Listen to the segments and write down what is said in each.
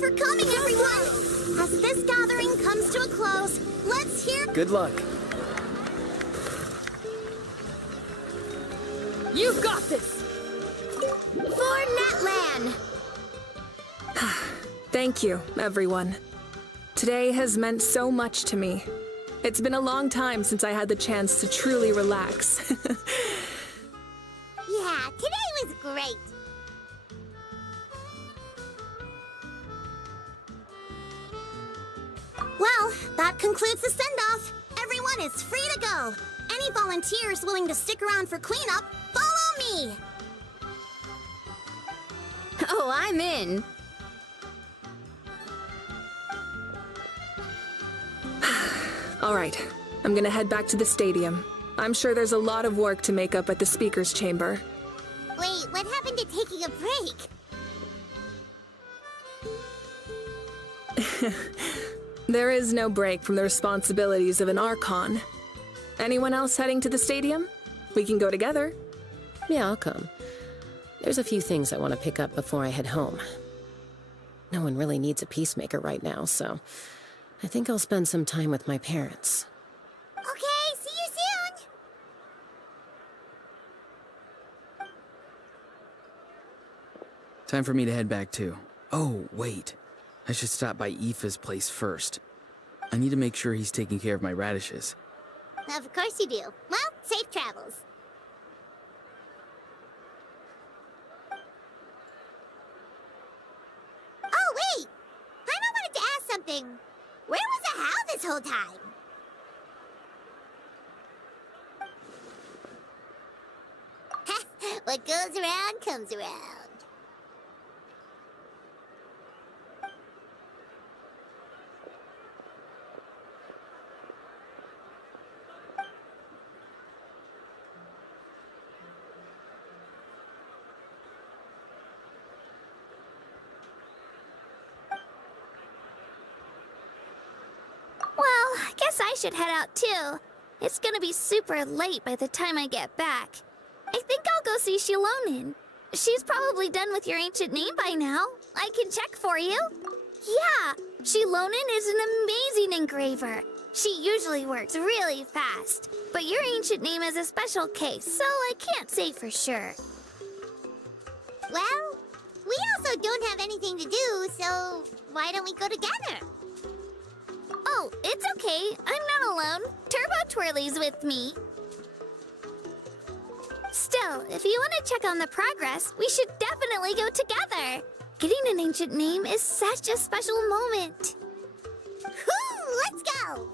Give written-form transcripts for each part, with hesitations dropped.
much for coming, everyone! As this gathering comes to a close, let's hear... Good luck. You've got this! For Netland! Thank you, everyone. Today has meant so much to me. It's been a long time since I had the chance to truly relax. Yeah, today was great. Well, that concludes the send-off. Everyone is free to go. Any volunteers willing to stick around for cleanup, follow me! Oh, I'm in. All right, I'm gonna head back to the stadium. I'm sure there's a lot of work to make up at the speaker's chamber. Wait, what happened to taking a break? There is no break from the responsibilities of an Archon. Anyone else heading to the stadium? We can go together. Yeah, I'll come. There's a few things I want to pick up before I head home. No one really needs a peacemaker right now, so I think I'll spend some time with my parents. Okay, see you soon! Time for me to head back too. Oh, wait. I should stop by Aoife's place first. I need to make sure he's taking care of my radishes. Of course you do. Well, safe travels. Oh, wait! I wanted to ask something. Where was the How this whole time? What goes around comes around. Well, I guess I should head out too. It's gonna be super late by the time I get back. I think I'll go see Shilonin. She's probably done with your ancient name by now. I can check for you. Yeah, Shilonin is an amazing engraver. She usually works really fast. But your ancient name is a special case, so I can't say for sure. Well, we also don't have anything to do, so why don't we go together? Oh, it's okay. I'm not alone. Turbo Twirly's with me. Still, if you want to check on the progress, we should definitely go together. Getting an ancient name is such a special moment. Whoo, let's go!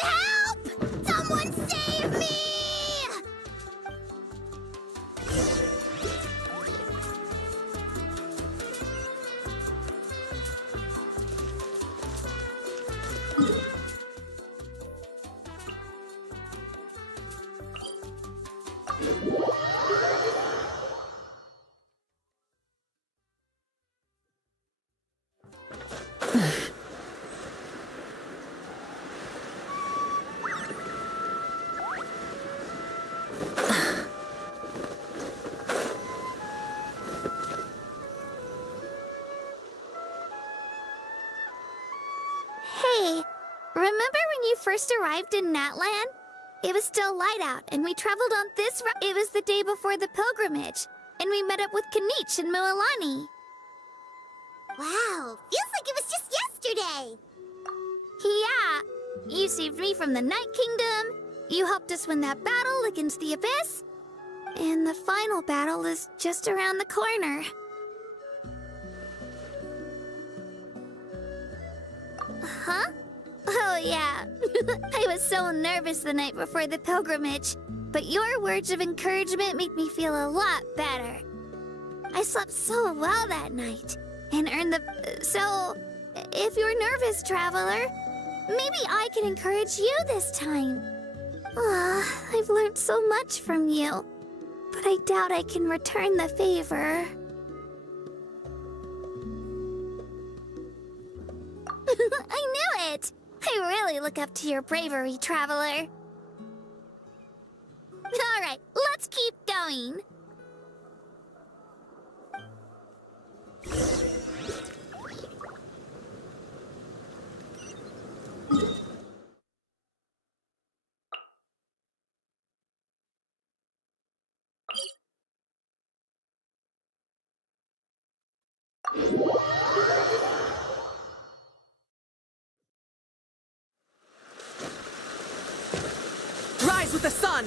Help! Someone save me! Hey, remember when you first arrived in Natland? It was still light out, and we traveled on this route. It was the day before the pilgrimage, and we met up with Kanich and Moalani. Wow, feels like it was just yesterday. Yeah, you saved me from the Night Kingdom, you helped us win that battle against the Abyss, and the final battle is just around the corner. Huh? Oh, yeah. I was so nervous the night before the pilgrimage, but your words of encouragement make me feel a lot better. I slept so well that night, and earned the... So, if you're nervous, traveler, maybe I can encourage you this time. I've learned so much from you, but I doubt I can return the favor. I knew it! I really look up to your bravery, traveler. fine. Rise with the sun!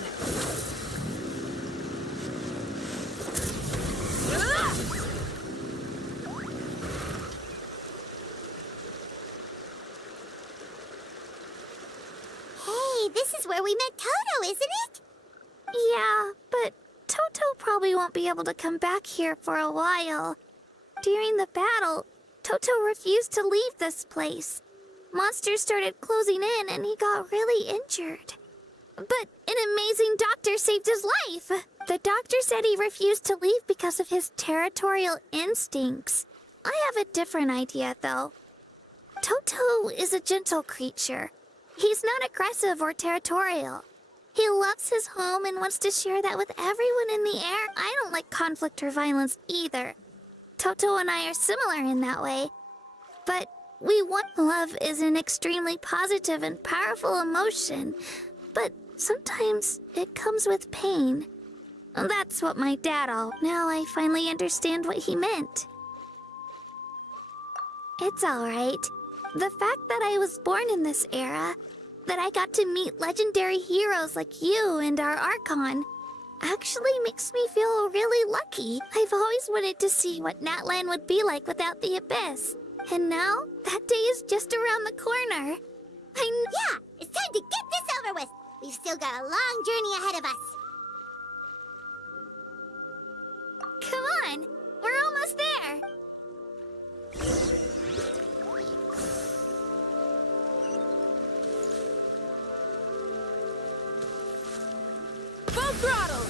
Hey, this is where we met Toto, isn't it? Yeah, but Toto probably won't be able to come back here for a while. During the battle, Toto refused to leave this place. Monsters started closing in and he got really injured. But an amazing doctor saved his life. The doctor said he refused to leave because of his territorial instincts. I have a different idea, though. Toto is a gentle creature. He's not aggressive or territorial. He loves his home and wants to share that with everyone in the air. I don't like conflict or violence either. Toto and I are similar in that way. But we want love is an extremely positive and powerful emotion. But sometimes it comes with pain. That's what my dad all. Now I finally understand what he meant. It's alright. The fact that I was born in this era, that I got to meet legendary heroes like you and our Archon, actually makes me feel really lucky. I've always wanted to see what Natlan would be like without the Abyss. And now, that day is just around the corner. Yeah, it's time to get this over with. We've still got a long journey ahead of us. Come on, we're almost there. Full throttle!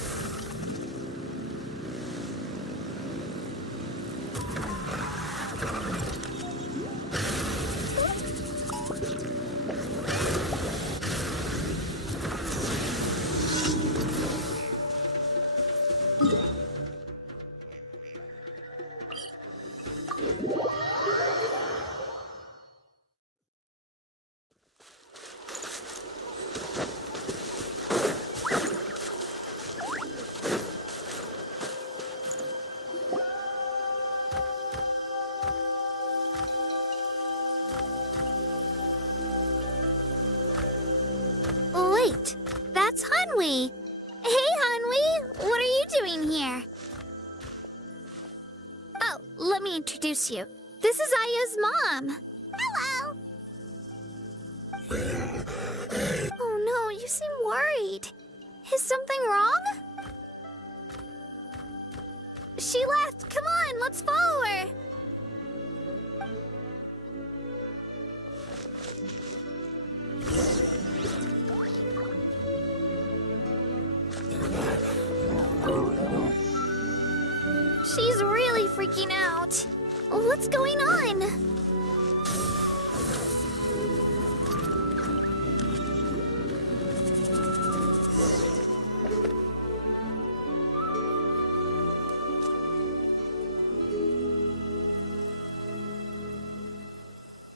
Wait, that's Hanwi. Hey, Hanwi, what are you doing here? Oh, let me introduce you. This is Aya's mom. Hello. Oh no, you seem worried. Is something wrong? She left. Come on, let's follow her. She's really freaking out. What's going on?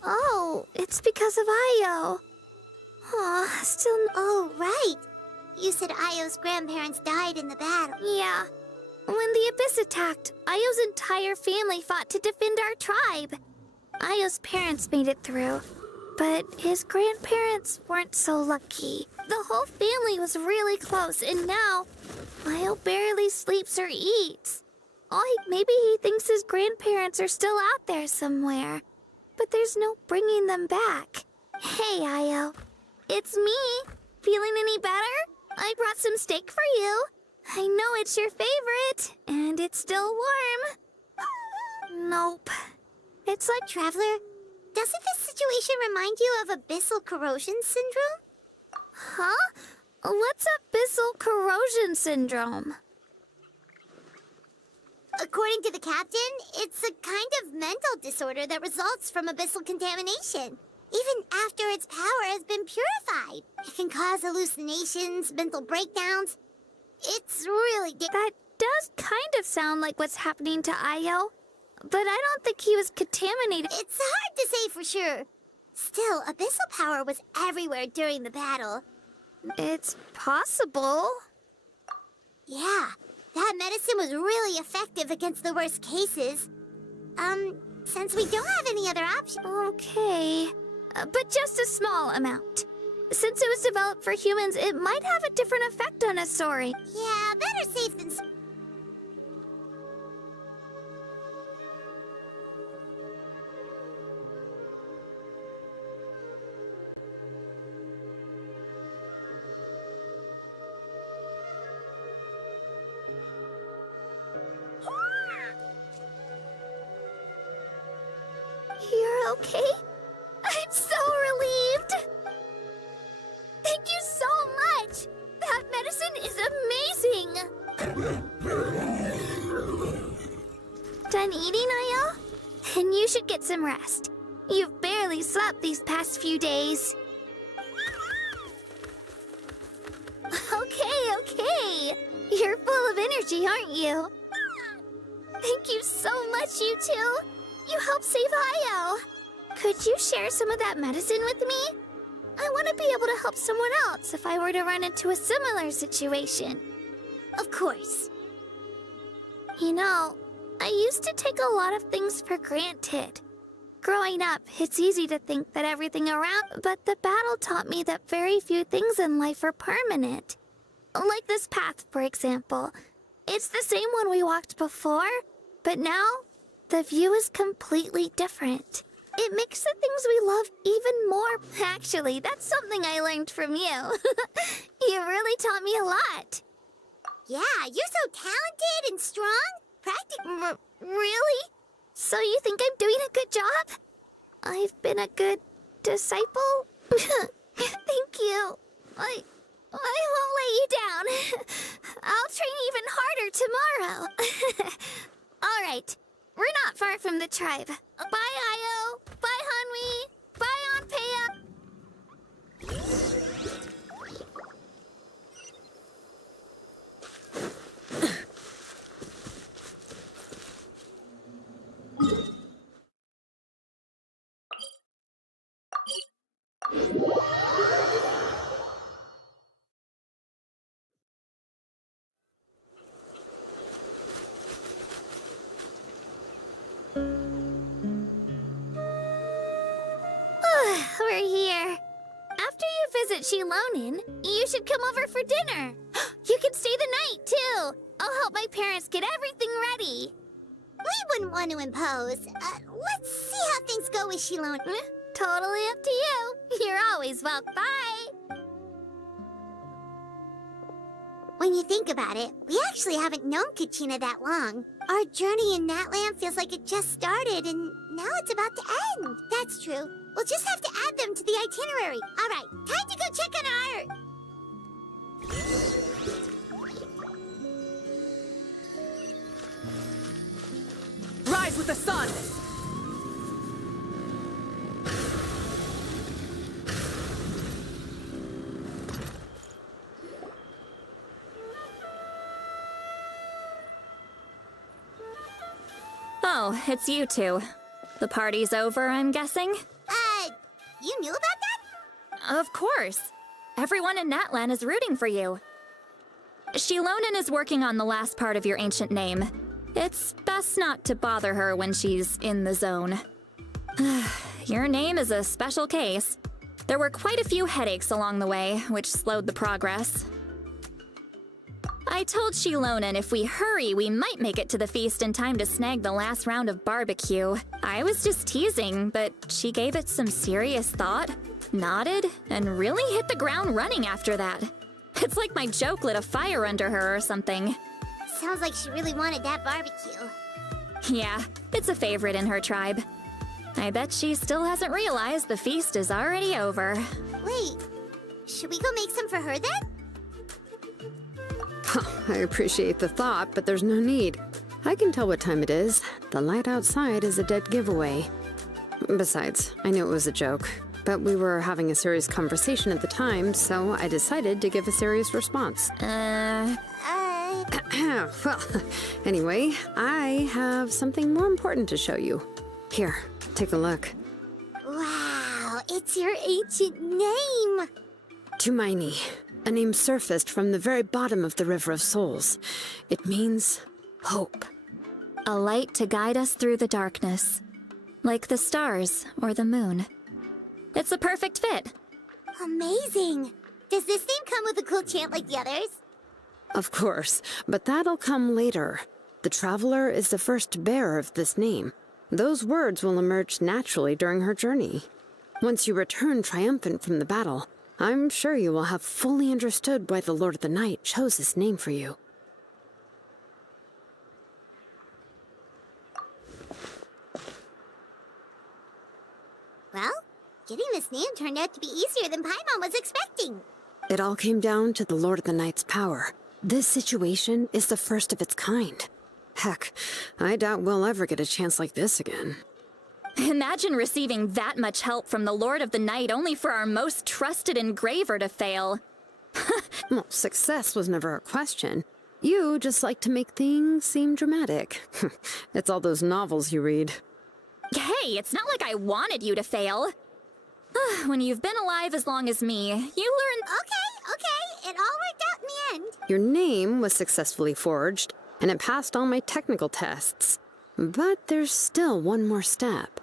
Oh, it's because of Io. Aw, still. Oh, right. You said Io's grandparents died in the battle. Yeah. When the Abyss attacked, Io's entire family fought to defend our tribe. Io's parents made it through, but his grandparents weren't so lucky. The whole family was really close, and now Io barely sleeps or eats. Maybe he thinks his grandparents are still out there somewhere, but there's no bringing them back. Hey, Io. It's me. Feeling any better? I brought some steak for you. I know it's your favorite, and it's still warm. Nope. It's like, Traveler, doesn't this situation remind you of abyssal corrosion syndrome? Huh? What's abyssal corrosion syndrome? According to the captain, it's a kind of mental disorder that results from abyssal contamination. Even after its power has been purified, it can cause hallucinations, mental breakdowns, It's really That does kind of sound like what's happening to Io. But I don't think he was contaminated. It's hard to say for sure. Still, abyssal power was everywhere during the battle. It's possible. Yeah, that medicine was really effective against the worst cases. Since we don't have any other option. Okay. But just a small amount. Since it was developed for humans, it might have a different effect on us, Sori. Yeah, better safe than You're okay? I'm so relieved! Thank you so much! That medicine is amazing! Done eating, Io? Then you should get some rest. You've barely slept these past few days. Okay. You're full of energy, aren't you? Thank you so much, you two. You helped save Io. Could you share some of that medicine with me? I want to be able to help someone else if I were to run into a similar situation. Of course. You know, I used to take a lot of things for granted. Growing up, it's easy to think that everything around, but the battle taught me that very few things in life are permanent. Like this path, for example. It's the same one we walked before, but now the view is completely different. It makes the things we love even more. Actually, that's something I learned from you. You really taught me a lot. Yeah, you're so talented and strong. Really? So you think I'm doing a good job? I've been a good disciple? Thank you. I won't let you down. I'll train even harder tomorrow. All right. We're not far from the tribe. Bye, Io. Bye, Hanwi. Bye, Anpea. We're here. After you visit Shilonin, you should come over for dinner. You can stay the night, too. I'll help my parents get everything ready. We wouldn't want to impose. Let's see how things go with Shilon. Totally up to you. You're always welcome. Bye. When you think about it, we actually haven't known Kachina that long. Our journey in Natland feels like it just started, and now it's about to end. That's true. We'll just have to add them to the itinerary. All right, time to go check on our... Rise with the sun! Oh, it's you two. The party's over, I'm guessing? You knew about that? Of course. Everyone in Natlan is rooting for you. Shilonin is working on the last part of your ancient name. It's best not to bother her when she's in the zone. Your name is a special case. There were quite a few headaches along the way, which slowed the progress. I told Shilonin if we hurry, we might make it to the feast in time to snag the last round of barbecue. I was just teasing, but she gave it some serious thought, nodded, and really hit the ground running after that. It's like my joke lit a fire under her or something. Sounds like she really wanted that barbecue. Yeah, it's a favorite in her tribe. I bet she still hasn't realized the feast is already over. Wait, should we go make some for her then? I appreciate the thought, but there's no need. I can tell what time it is. The light outside is a dead giveaway. Besides, I knew it was a joke. but we were having a serious conversation at the time, so I decided to give a serious response. Well, anyway, I have something more important to show you. Here, take a look. Wow, it's your ancient name. Tumaini, a name surfaced from the very bottom of the River of Souls. It means hope. A light to guide us through the darkness, like the stars or the moon. It's a perfect fit. Amazing. Does this name come with a cool chant like the others? Of course, but that'll come later. The Traveler is the first bearer of this name. Those words will emerge naturally during her journey. Once you return triumphant from the battle, I'm sure you will have fully understood why the Lord of the Night chose this name for you. Well, getting this name turned out to be easier than Paimon was expecting. It all came down to the Lord of the Night's power. This situation is the first of its kind. Heck, I doubt we'll ever get a chance like this again. Imagine receiving that much help from the Lord of the Night only for our most trusted engraver to fail. Well, success was never a question. You just like to make things seem dramatic. It's all those novels you read. Hey, it's not like I wanted you to fail. When you've been alive as long as me, you learn— Okay, it all worked out in the end. Your name was successfully forged, and it passed all my technical tests. But there's still one more step.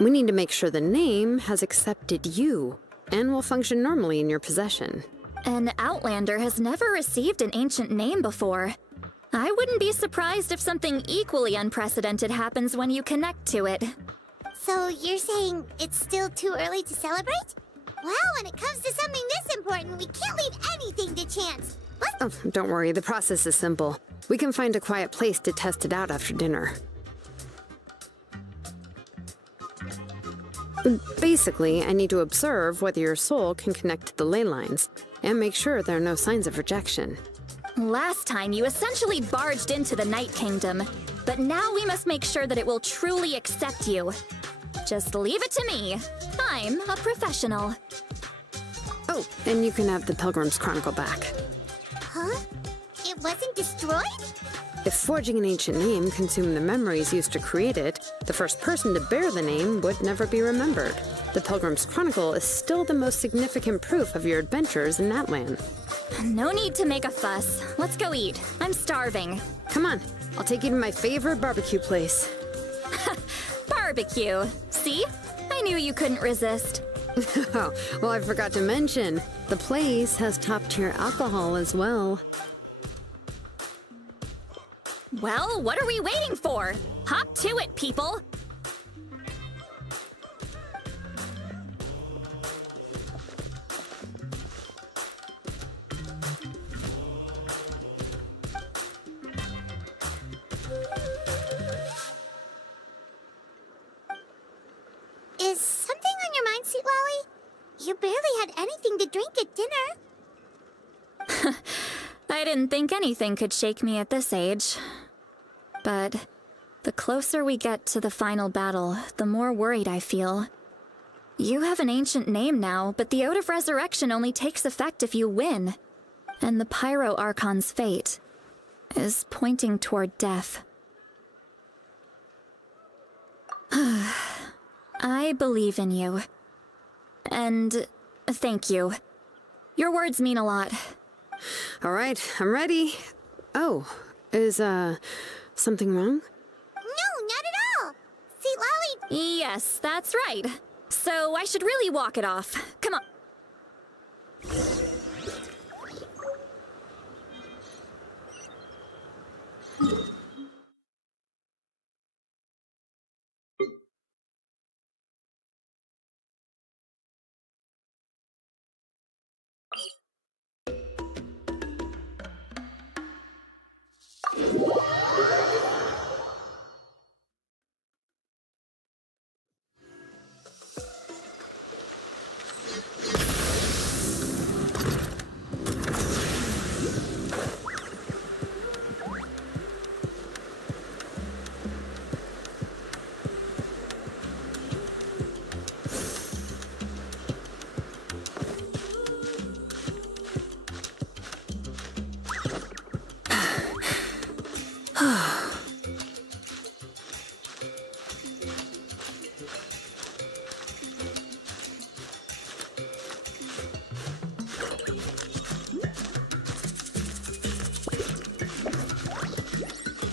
We need to make sure the name has accepted you, and will function normally in your possession. An Outlander has never received an ancient name before. I wouldn't be surprised if something equally unprecedented happens when you connect to it. So you're saying it's still too early to celebrate? Well, when it comes to something this important, we can't leave anything to chance. Oh, don't worry, the process is simple. We can find a quiet place to test it out after dinner. Basically, I need to observe whether your soul can connect to the ley lines, and make sure there are no signs of rejection. Last time, you essentially barged into the Night Kingdom, but now we must make sure that it will truly accept you. Just leave it to me. I'm a professional. Oh, and you can have the Pilgrim's Chronicle back. Huh? It wasn't destroyed? If forging an ancient name consumed the memories used to create it, the first person to bear the name would never be remembered. The Pilgrim's Chronicle is still the most significant proof of your adventures in Natlan. No need to make a fuss. Let's go eat. I'm starving. Come on, I'll take you to my favorite barbecue place. Barbecue. See? I knew you couldn't resist. Oh, well, I forgot to mention, the place has top-tier alcohol as well. Well, what are we waiting for? Hop to it, people! Is something on your mind, Sweet Lolly? You barely had anything to drink at dinner. I didn't think anything could shake me at this age. But the closer we get to the final battle, the more worried I feel. You have an ancient name now, but the Oath of Resurrection only takes effect if you win. And the Pyro-Archon's fate is pointing toward death. I believe in you. And thank you. Your words mean a lot. All right, I'm ready. Oh, is, something wrong? No, not at all. Sweet Lolly. Yes, that's right. So I should really walk it off. Come on.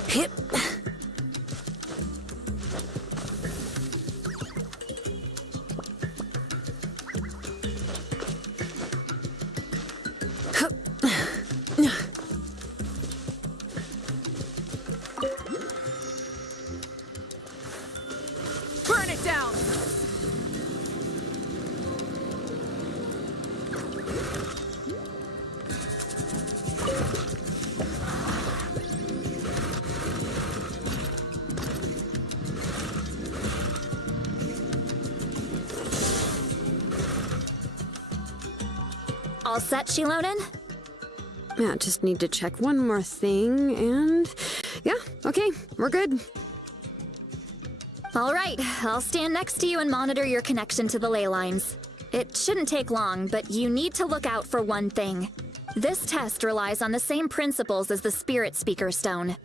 Hip. Burn it down! All set, Shilonen? Yeah, just need to check one more thing, and yeah, okay, we're good. All right, I'll stand next to you and monitor your connection to the ley lines. It shouldn't take long, but you need to look out for one thing. This test relies on the same principles as the Spirit Speaker Stone.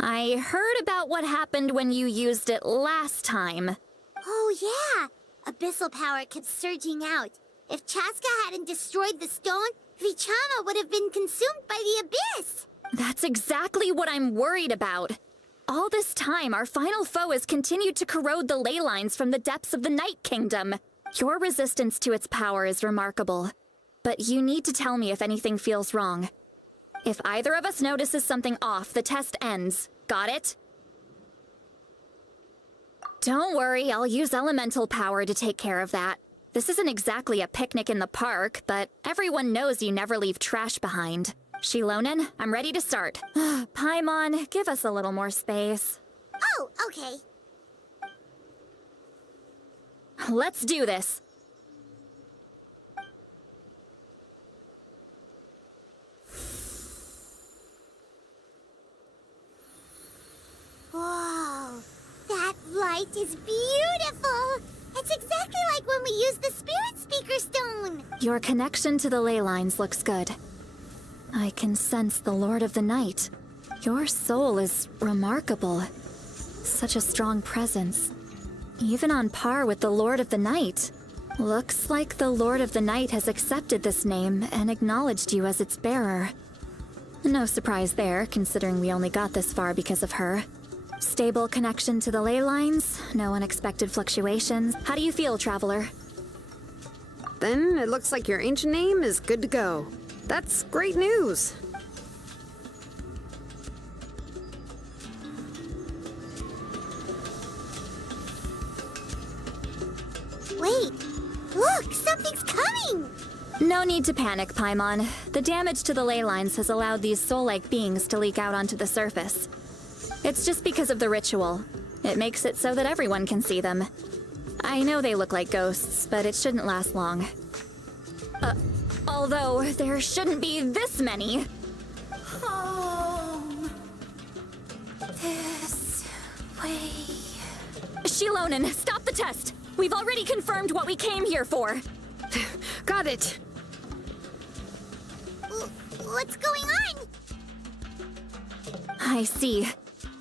I heard about what happened when you used it last time. Oh, yeah. Abyssal power kept surging out. If Chaska hadn't destroyed the stone, Vichama would have been consumed by the abyss. That's exactly what I'm worried about. All this time, our final foe has continued to corrode the ley lines from the depths of the Night Kingdom. Your resistance to its power is remarkable. But you need to tell me if anything feels wrong. If either of us notices something off, the test ends. Got it? Don't worry, I'll use elemental power to take care of that. This isn't exactly a picnic in the park, but everyone knows you never leave trash behind. Shilonen, I'm ready to start. Paimon, give us a little more space. Oh, okay. Let's do this. Whoa, that light is beautiful. It's exactly like when we used the Spirit Speaker Stone. Your connection to the ley lines looks good. I can sense the Lord of the Night. Your soul is remarkable. Such a strong presence. Even on par with the Lord of the Night. Looks like the Lord of the Night has accepted this name and acknowledged you as its bearer. No surprise there, considering we only got this far because of her. Stable connection to the ley lines, no unexpected fluctuations. How do you feel, Traveler? Then it looks like your ancient name is good to go. That's great news. Wait, look, something's coming. No need to panic, Paimon. The damage to the ley lines has allowed these soul-like beings to leak out onto the surface. It's just because of the ritual. It makes it so that everyone can see them. I know they look like ghosts, but it shouldn't last long. Although there shouldn't be this many. Home. This way. Shilonen, stop the test! We've already confirmed what we came here for. Got it. What's going on? I see.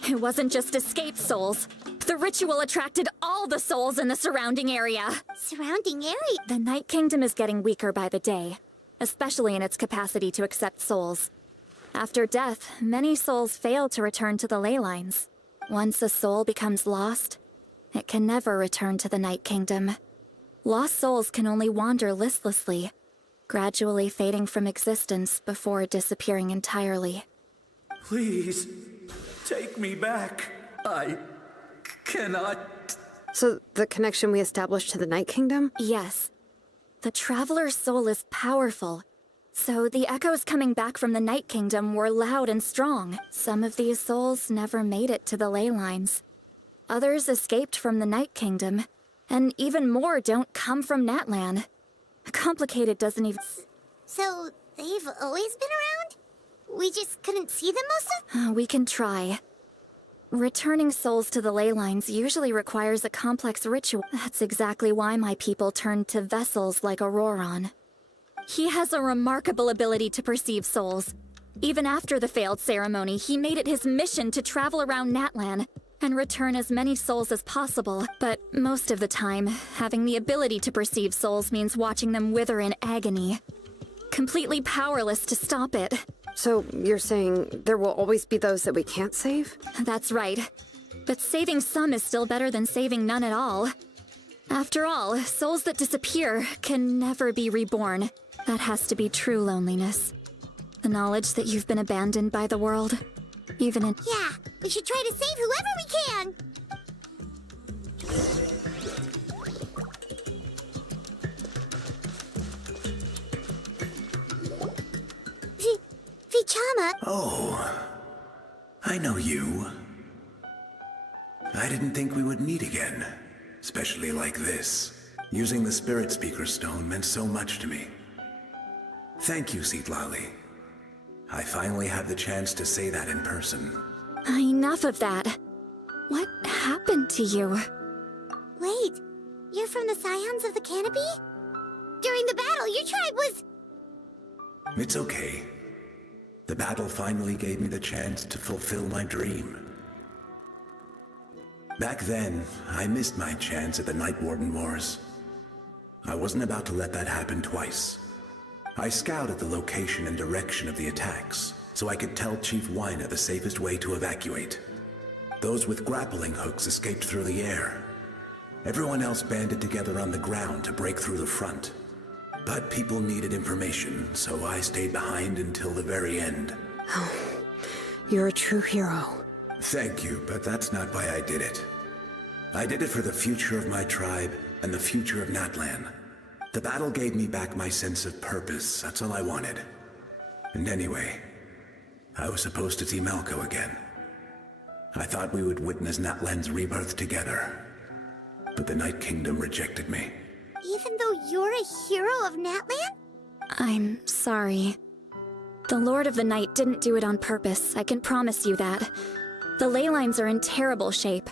It wasn't just escaped souls. The ritual attracted all the souls in the surrounding area. Surrounding area? The Night Kingdom is getting weaker by the day, especially in its capacity to accept souls. After death, many souls fail to return to the ley lines. Once a soul becomes lost, it can never return to the Night Kingdom. Lost souls can only wander listlessly, gradually fading from existence before disappearing entirely. Please, take me back. I cannot... So the connection we established to the Night Kingdom? Yes. The Traveler's soul is powerful, so the echoes coming back from the Night Kingdom were loud and strong. Some of these souls never made it to the ley lines. Others escaped from the Night Kingdom, and even more don't come from Natlan. Complicated doesn't even... So, they've always been around? We just couldn't see them most of... We can try. Returning souls to the ley lines usually requires a complex ritual. That's exactly why my people turned to vessels like Auroron. He has a remarkable ability to perceive souls. Even after the failed ceremony, he made it his mission to travel around Natlan and return as many souls as possible. But most of the time, having the ability to perceive souls means watching them wither in agony. Completely powerless to stop it. So you're saying there will always be those that we can't save? That's right. But saving some is still better than saving none at all. After all, souls that disappear can never be reborn. That has to be true loneliness. The knowledge that you've been abandoned by the world, even in— Yeah, we should try to save whoever we can. Vichama, Oh, I know you. I didn't think we would meet again, especially like this. Using the Spirit Speaker Stone meant so much to me. Thank you, Seatlali. I finally had the chance to say that in person. Enough of that. What happened to you? wait, you're from the Scions of the Canopy? During the battle, your tribe was— It's okay. The battle finally gave me the chance to fulfill my dream. Back then, I missed my chance at the Night Warden Wars. I wasn't about to let that happen twice. I scouted the location and direction of the attacks, so I could tell Chief Wyna the safest way to evacuate. Those with grappling hooks escaped through the air. Everyone else banded together on the ground to break through the front. But people needed information, so I stayed behind until the very end. You're a true hero. Thank you, but that's not why I did it. I did it for the future of my tribe and the future of Natlan. The battle gave me back my sense of purpose, that's all I wanted. And anyway, I was supposed to see Malco again. I thought we would witness Natlan's rebirth together. But the Night Kingdom rejected me. even though you're a hero of Natlan? I'm sorry. The Lord of the Night didn't do it on purpose, I can promise you that. The ley lines are in terrible shape.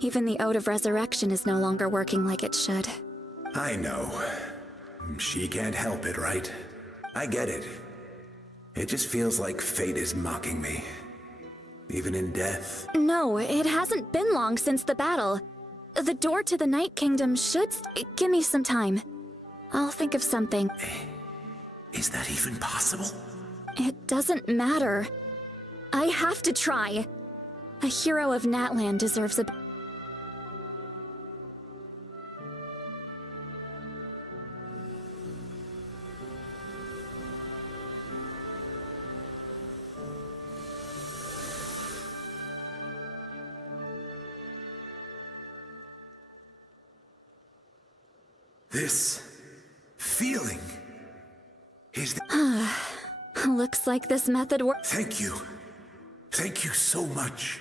Even the Ode of Resurrection is no longer working like it should. I know. She can't help it, right? I get it. It just feels like fate is mocking me. Even in death. No, it hasn't been long since the battle. The door to the Night Kingdom should— give me some time. I'll think of something. Is that even possible? It doesn't matter. I have to try. A hero of Natlan deserves a— This feeling is Looks like this method works. Thank you. Thank you so much.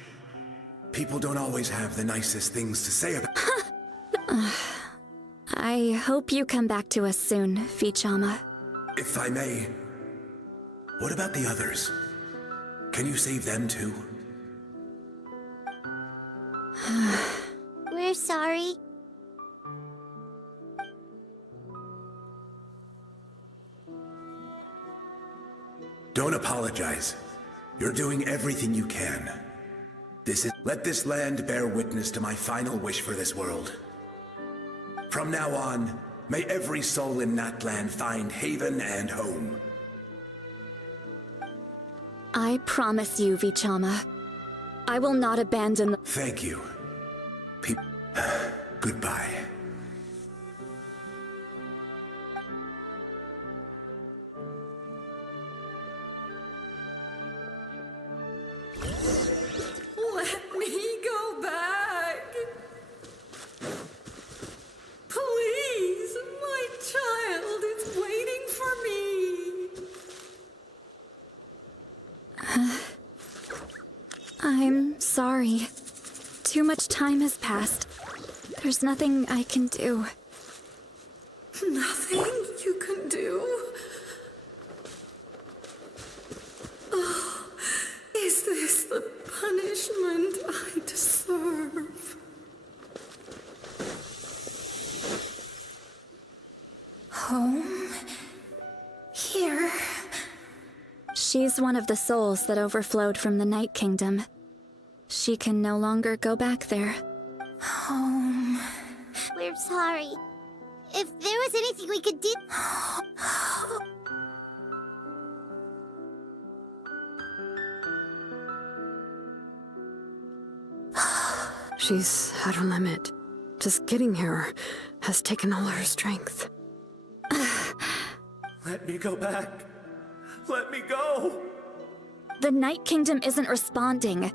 People don't always have the nicest things to say about— I hope you come back to us soon, Vichama. If I may, what about the others? Can you save them too? We're sorry. Don't apologize. You're doing everything you can. Let this land bear witness to my final wish for this world. From now on, may every soul in Natlan find haven and home. I promise you, Vichama. I will not abandon the— Thank you. Goodbye. Let me go back. Please, my child is waiting for me. I'm sorry. Too much time has passed. There's nothing I can do. Nothing you can do? Oh, is this the punishment I deserve? Home? Here? She's one of the souls that overflowed from the Night Kingdom. She can no longer go back there. Home. We're sorry. If there was anything we could do— She's at her limit. Just getting here has taken all her strength. Let me go back. Let me go. The Night Kingdom isn't responding.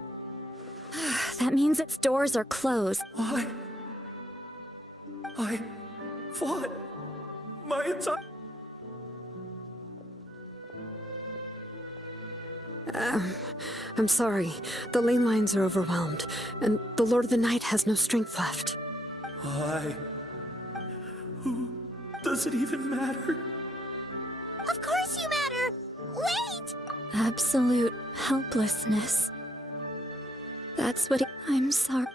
That means its doors are closed. Why? I fought my entire... I'm sorry. The lane lines are overwhelmed, and the Lord of the Night has no strength left. Why? Who does it even matter? Of course you matter! Wait! Absolute helplessness. That's what I'm sorry.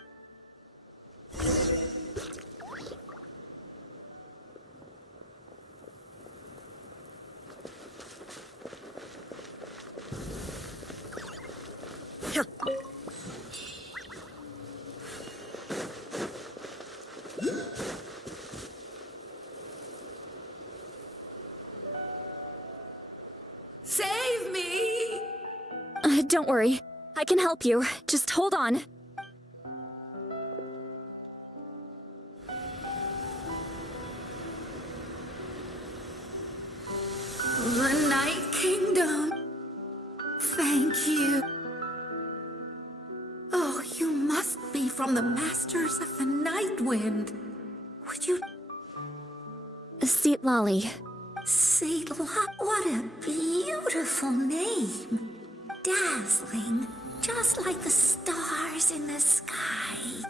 Save me! Don't worry. I can help you. Just hold on. The Night Kingdom. Thank you. Oh, you must be from the Masters of the Night Wind. Would you Seat Lolly. say what a beautiful name. Dazzling, just like the stars in the sky.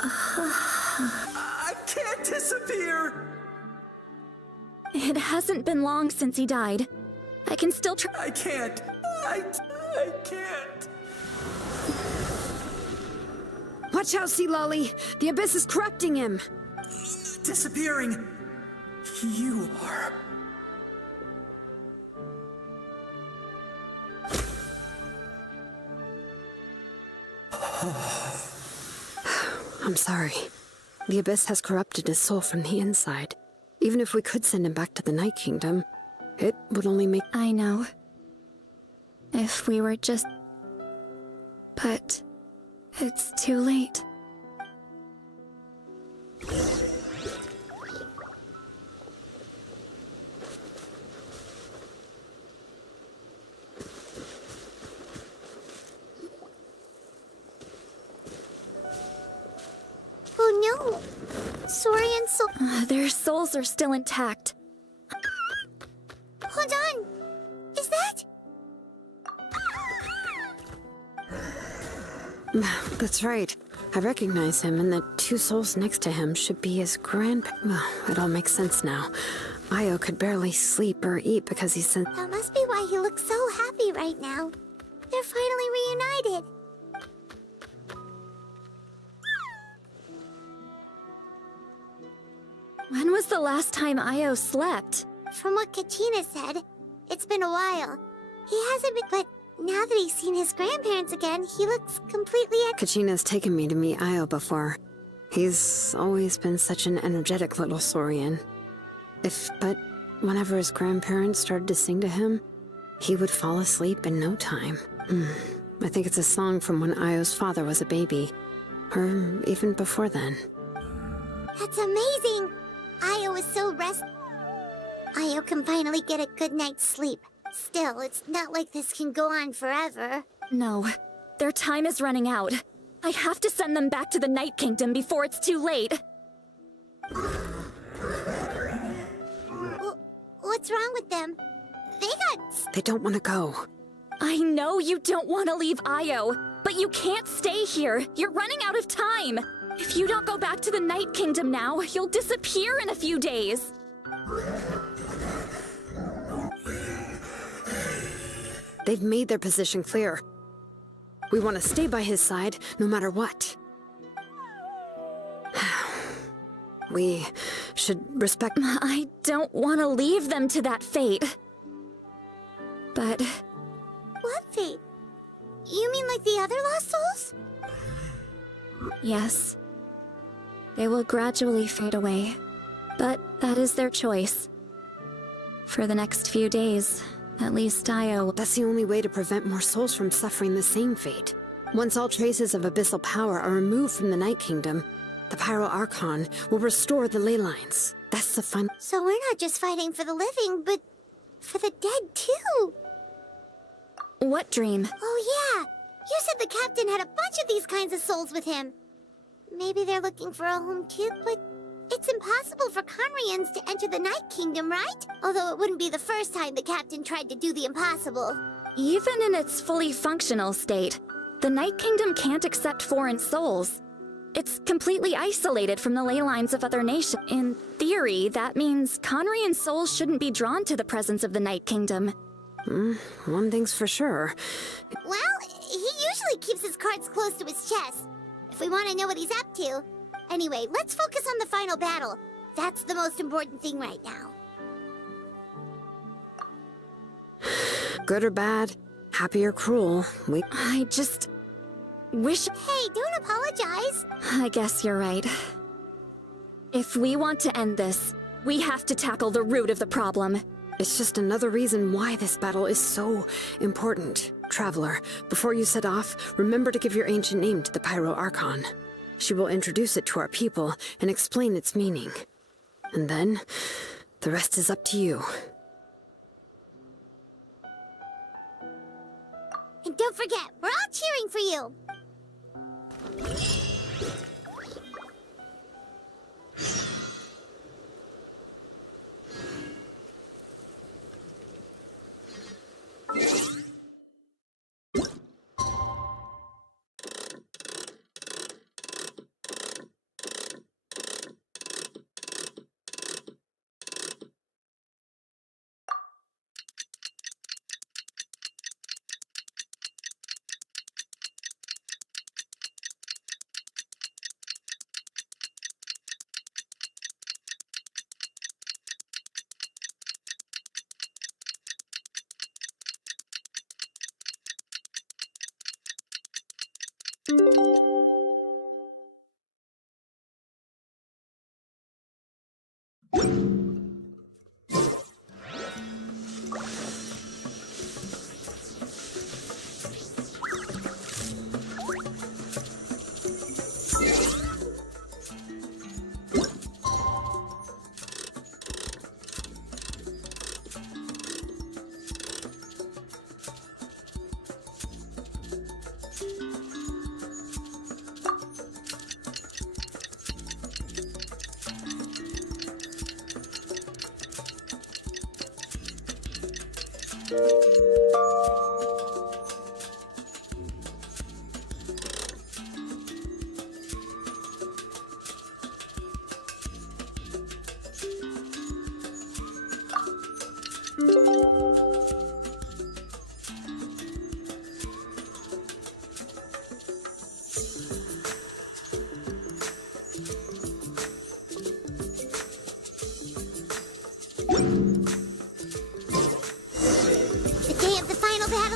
I can't disappear! It hasn't been long since he died. I can still try. I can't. I can't. Watch out, Sea Lolly! The Abyss is corrupting him! Disappearing. You are. I'm sorry. The Abyss has corrupted his soul from the inside. Even if we could send him back to the Night Kingdom, it would only make... I know. If we were just... But... it's too late. Oh no! Saurian soul. Their souls are still intact. Hold on! Is that? That's right. I recognize him, and the two souls next to him should be his Well, it all makes sense now. Io could barely sleep or eat because he sent... That must be why he looks so happy right now. They're finally reunited. When was the last time Io slept? From what Katina said, it's been a while. He hasn't been, but now that he's seen his grandparents again, he looks completely... Kachina's taken me to meet Io before. He's always been such an energetic little Saurian. But whenever his grandparents started to sing to him, he would fall asleep in no time. I think it's a song from when Io's father was a baby. Or even before then. That's amazing! Io is so Io can finally get a good night's sleep. Still, it's not like this can go on forever. No. Their time is running out. I have to send them back to the Night Kingdom before it's too late. What's wrong with them? They don't want to go. I know you don't want to leave Io, but you can't stay here. You're running out of time. If you don't go back to the Night Kingdom now, you'll disappear in a few days. They've made their position clear. We want to stay by his side, no matter what. We should respect... I don't want to leave them to that fate. But... What fate? You mean like the other lost souls? yes. They will gradually fade away. But that is their choice. For the next few days, at least Io... That's the only way to prevent more souls from suffering the same fate. Once all traces of abyssal power are removed from the Night Kingdom, the Pyro-Archon will restore the ley lines. That's the fun. So we're not just fighting for the living, but for the dead too. What dream? Oh yeah, you said the captain had a bunch of these kinds of souls with him. Maybe they're looking for a home too, but it's impossible for Conrians to enter the Night Kingdom, right? Although it wouldn't be the first time the captain tried to do the impossible. Even in its fully functional state, the Night Kingdom can't accept foreign souls. It's completely isolated from the ley lines of other nations. In theory, that means Conrian souls shouldn't be drawn to the presence of the Night Kingdom. One thing's for sure. Well, he usually keeps his cards close to his chest, if we want to know what he's up to. Anyway, let's focus on the final battle. That's the most important thing right now. Good or bad, happy or cruel, I just wish... Hey, don't apologize. I guess you're right. If we want to end this, we have to tackle the root of the problem. It's just another reason why this battle is so important. Traveler, before you set off, remember to give your ancient name to the Pyro-Archon. She will introduce it to our people and explain its meaning. And then, the rest is up to you. And don't forget, we're all cheering for you.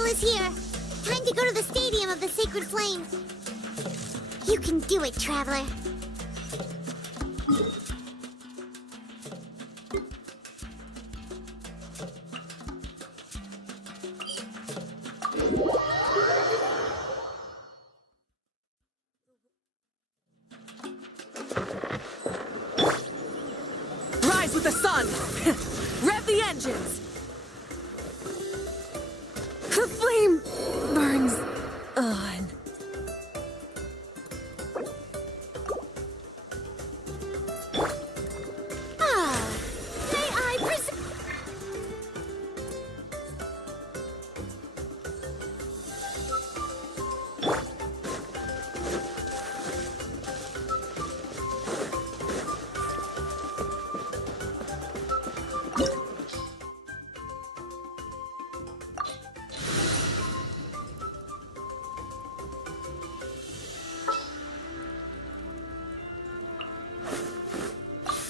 Is here. Time to go to the Stadium of the Sacred Flame. You can do it, Traveler. Rise with the sun! Rev the engines! The flame burns on. May I present...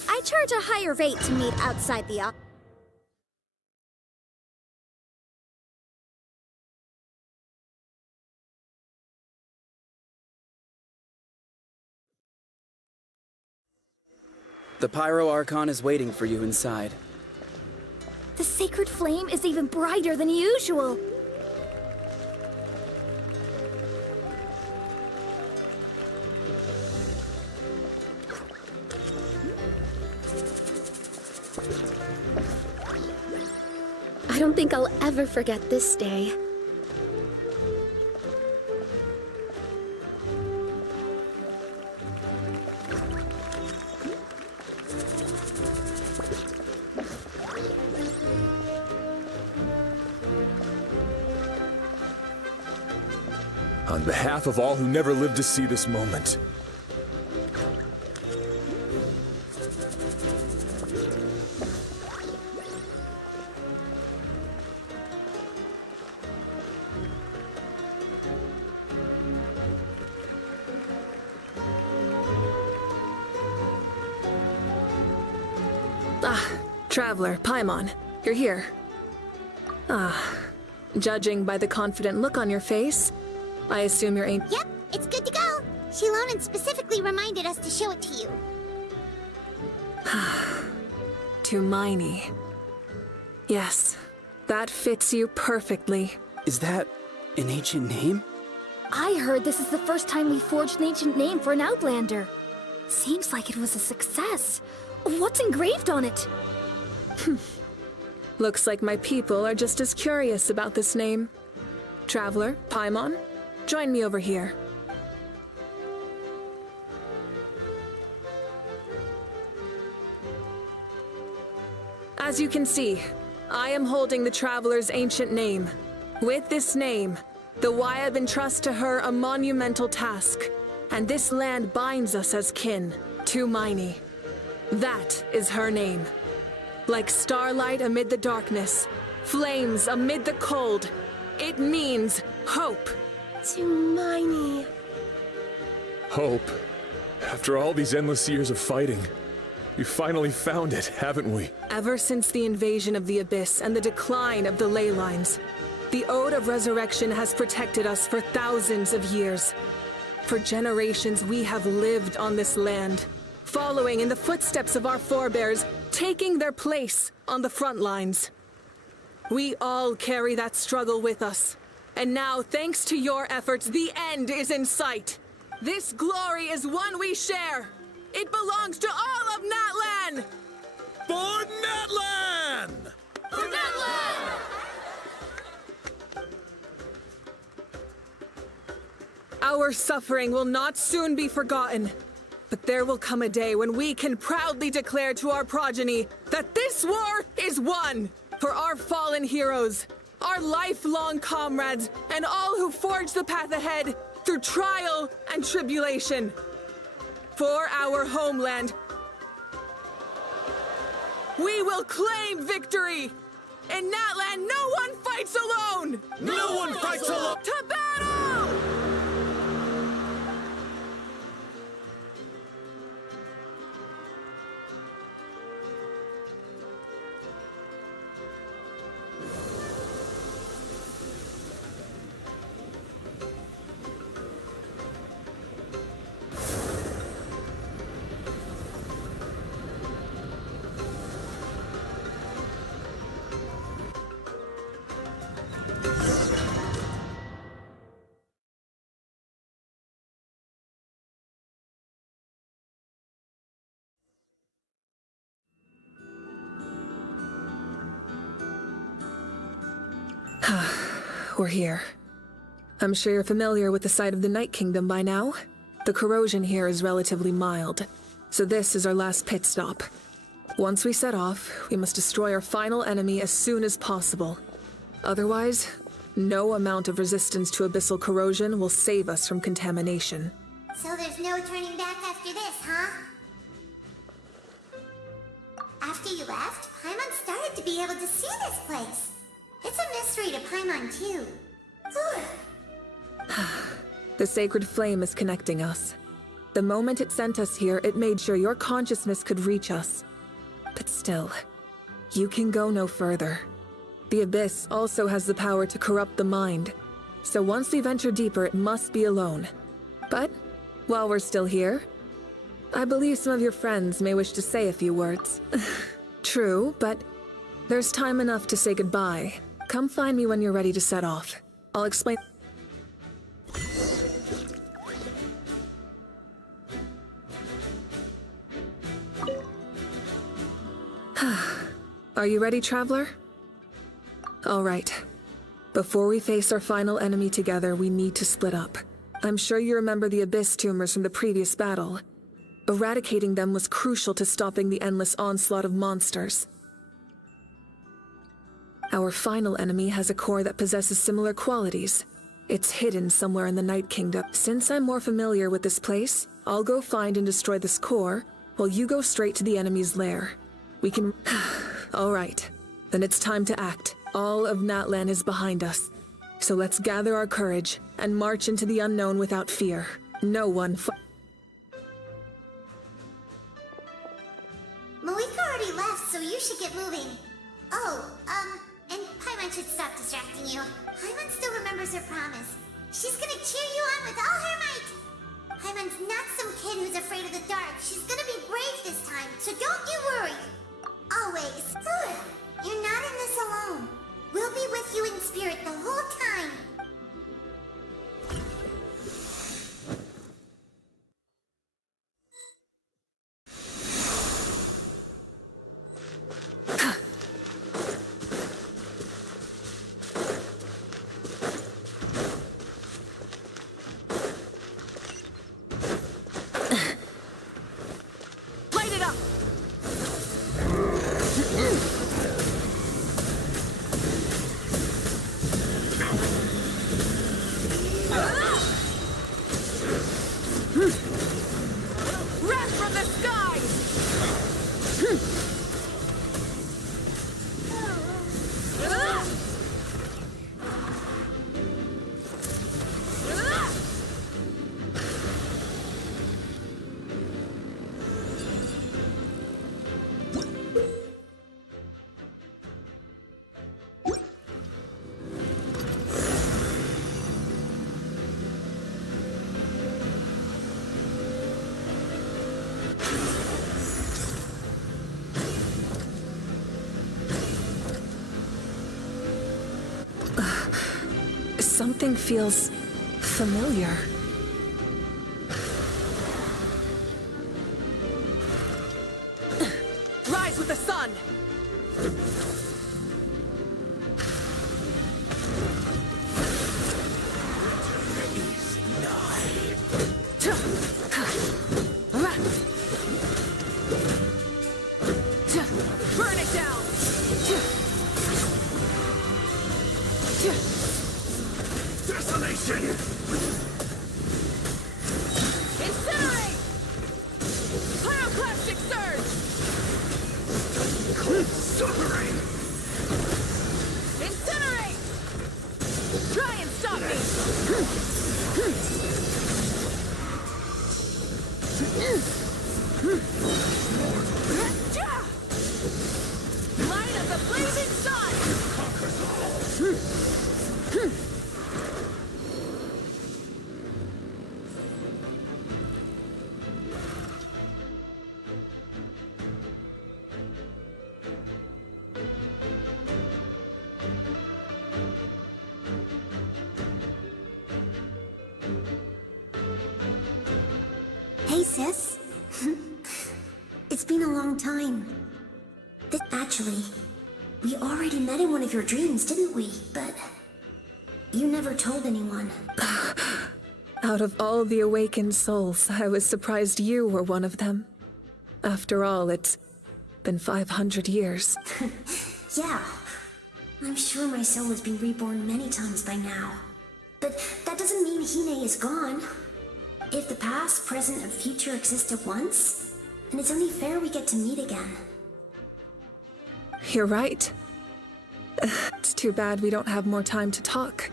I charge a higher rate to meet outside the office. The Pyro-Archon is waiting for you inside. The sacred flame is even brighter than usual. don't think I'll ever forget this day. On behalf of all who never lived to see this moment. Traveler, Paimon, you're here. Judging by the confident look on your face, I assume you're ain't. Yep, it's good to go. Shilonen specifically reminded us to show it to you. To Miney. Yes, that fits you perfectly. Is that an ancient name? I heard this is the first time we forged an ancient name for an Outlander. Seems like it was a success. What's engraved on it? Looks like my people are just as curious about this name. Traveler, Paimon, join me over here. As you can see, I am holding the Traveler's ancient name. With this name, the Wyab entrust to her a monumental task, and this land binds us as kin to Miney. That is her name. Like starlight amid the darkness, flames amid the cold, it means hope. To Miney. Hope. After all these endless years of fighting, we finally found it, haven't we? Ever since the invasion of the Abyss and the decline of the ley lines, the Ode of Resurrection has protected us for thousands of years. For generations, we have lived on this land, following in the footsteps of our forebears, taking their place on the front lines. We all carry that struggle with us. And now, thanks to your efforts, the end is in sight. This glory is one we share. It belongs to all of Natlan! For Natlan! For Natlan! Our suffering will not soon be forgotten. But there will come a day when we can proudly declare to our progeny that this war is won for our fallen heroes, our lifelong comrades, and all who forge the path ahead through trial and tribulation. For our homeland, we will claim victory! In Natlan, no one fights alone! No one fights alone! To battle! We're here. I'm sure you're familiar with the site of the Night Kingdom by now. The corrosion here is relatively mild, so this is our last pit stop. Once we set off, we must destroy our final enemy as soon as possible. Otherwise, no amount of resistance to abyssal corrosion will save us from contamination. So there's no turning back after this, huh? After you left, Paimon started to be able to see this place. It's a mystery to Paimon, too. The sacred flame is connecting us. The moment it sent us here, it made sure your consciousness could reach us. But still, you can go no further. The Abyss also has the power to corrupt the mind. So once we venture deeper, it must be alone. But, while we're still here, I believe some of your friends may wish to say a few words. True, but there's time enough to say goodbye. Come find me when you're ready to set off. I'll explain. Are you ready, Traveler? All right. Before we face our final enemy together, we need to split up. I'm sure you remember the Abyss tumors from the previous battle. Eradicating them was crucial to stopping the endless onslaught of monsters. Our final enemy has a core that possesses similar qualities. It's hidden somewhere in the Night Kingdom. Since I'm more familiar with this place, I'll go find and destroy this core, while you go straight to the enemy's lair. We can... All right. Then it's time to act. All of Natlan is behind us. So let's gather our courage and march into the unknown without fear. No one... Malika already left, so you should get moving. Oh, and Paimon should stop distracting you. Paimon still remembers her promise. She's gonna cheer you on with all her might. Paimon's not some kid who's afraid of the dark. She's gonna be brave this time, so don't you worry. Always. You're not in this alone. We'll be with you in spirit the whole time. Something feels familiar. Rise with the sun! Burn it down! Desolation! Incinerate! Pyroclastic surge! Suffering! Incinerate! Try and stop me! Light of the blazing sun! Conquers all! Hey, sis. It's been a long time. Actually, we already met in one of your dreams, didn't we? But you never told anyone. Out of all the awakened souls, I was surprised you were one of them. After all, it's been 500 years. Yeah. I'm sure my soul has been reborn many times by now. But that doesn't mean Hine is gone. If the past, present, and future exist at once, then it's only fair we get to meet again. You're right. It's too bad we don't have more time to talk.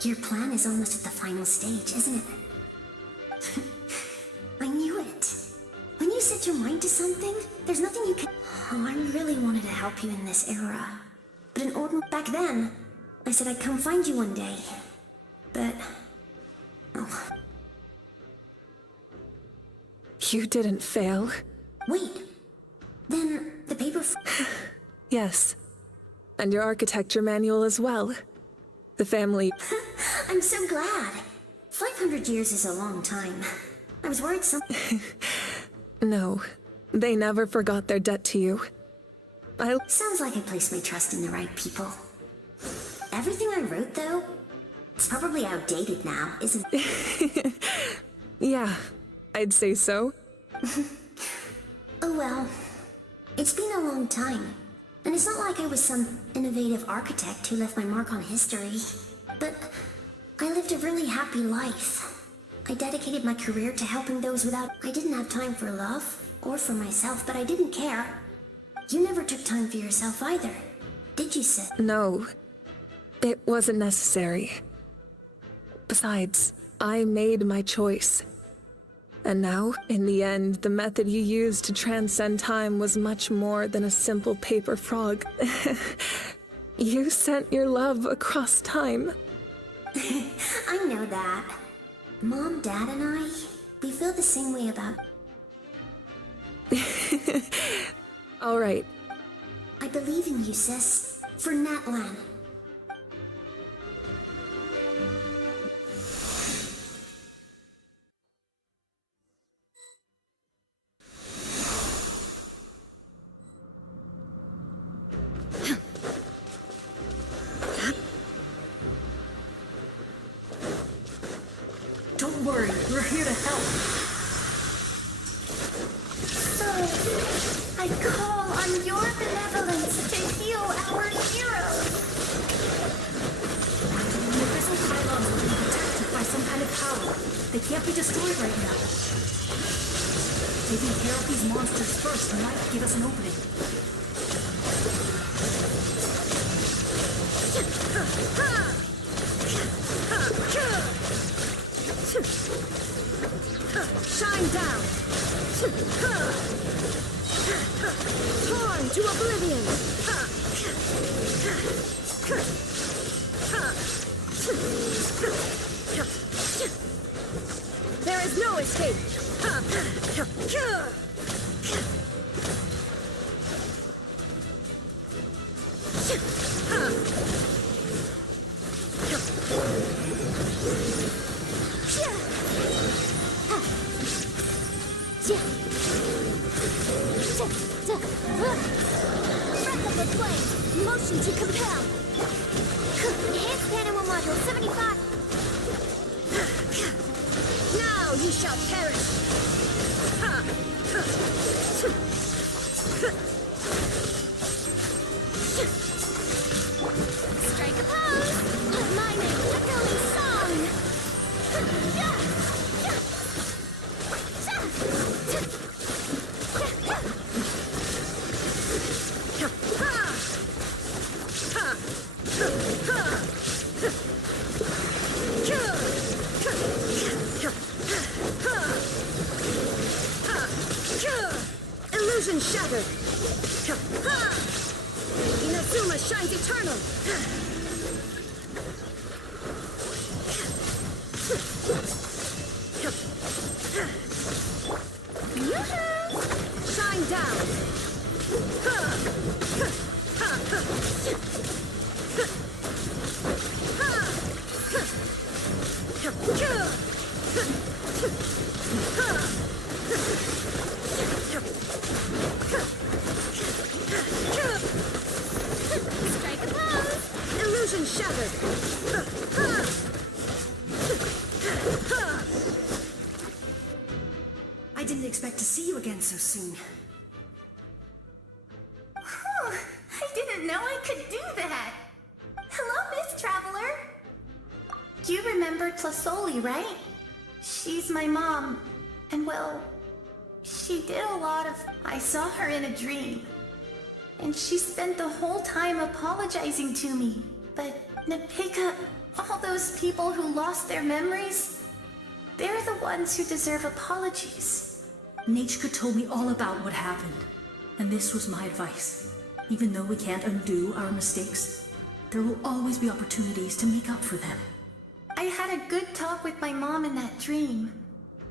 Your plan is almost at the final stage, isn't it? I knew it. When you set your mind to something, there's nothing you can... Oh, I really wanted to help you in this era. But in order... Back then, I said I'd come find you one day. But... Oh... You didn't fail. Wait. Then the paper... Yes. And your architecture manual as well. The family... I'm so glad. 500 years is a long time. I was worried some... No. They never forgot their debt to you. Sounds like I placed my trust in the right people. Everything I wrote, though, it's probably outdated now, isn't it? Yeah, I'd say so. Oh well. It's been a long time. And it's not like I was some innovative architect who left my mark on history. But I lived a really happy life. I dedicated my career to helping those without... I didn't have time for love, or for myself, but I didn't care. You never took time for yourself either, did you, Sid? No, it wasn't necessary. Besides, I made my choice. And now, in the end, the method you used to transcend time was much more than a simple paper frog. You sent your love across time. I know that. Mom, Dad, and I, we feel the same way about... All right. I believe in you, sis. For Natlan. Don't worry, we're here to help. So, I call on your benevolence to heal our heroes. The Crystal Pylons are being protected by some kind of power. They can't be destroyed right now. Taking care of these monsters first might give us an opening. Shine down! Torn to oblivion! There is no escape! Breath of the flame! Motion to compel! Enhanced animal module 75! Now you shall perish! Strike a pose! Let mine an echoing song! Illusion shattered! Inazuma shines eternal! Shine down! Strike a pose! Illusion shattered! I didn't expect to see you again so soon. I didn't know I could do that. Hello, Miss Traveler. You remember Tlasoli, right? She's my mom. And well, she did a lot of... I saw her in a dream. And she spent the whole time apologizing to me. But, Napika, all those people who lost their memories, they're the ones who deserve apologies. Nachka told me all about what happened, and this was my advice. Even though we can't undo our mistakes, there will always be opportunities to make up for them. I had a good talk with my mom in that dream,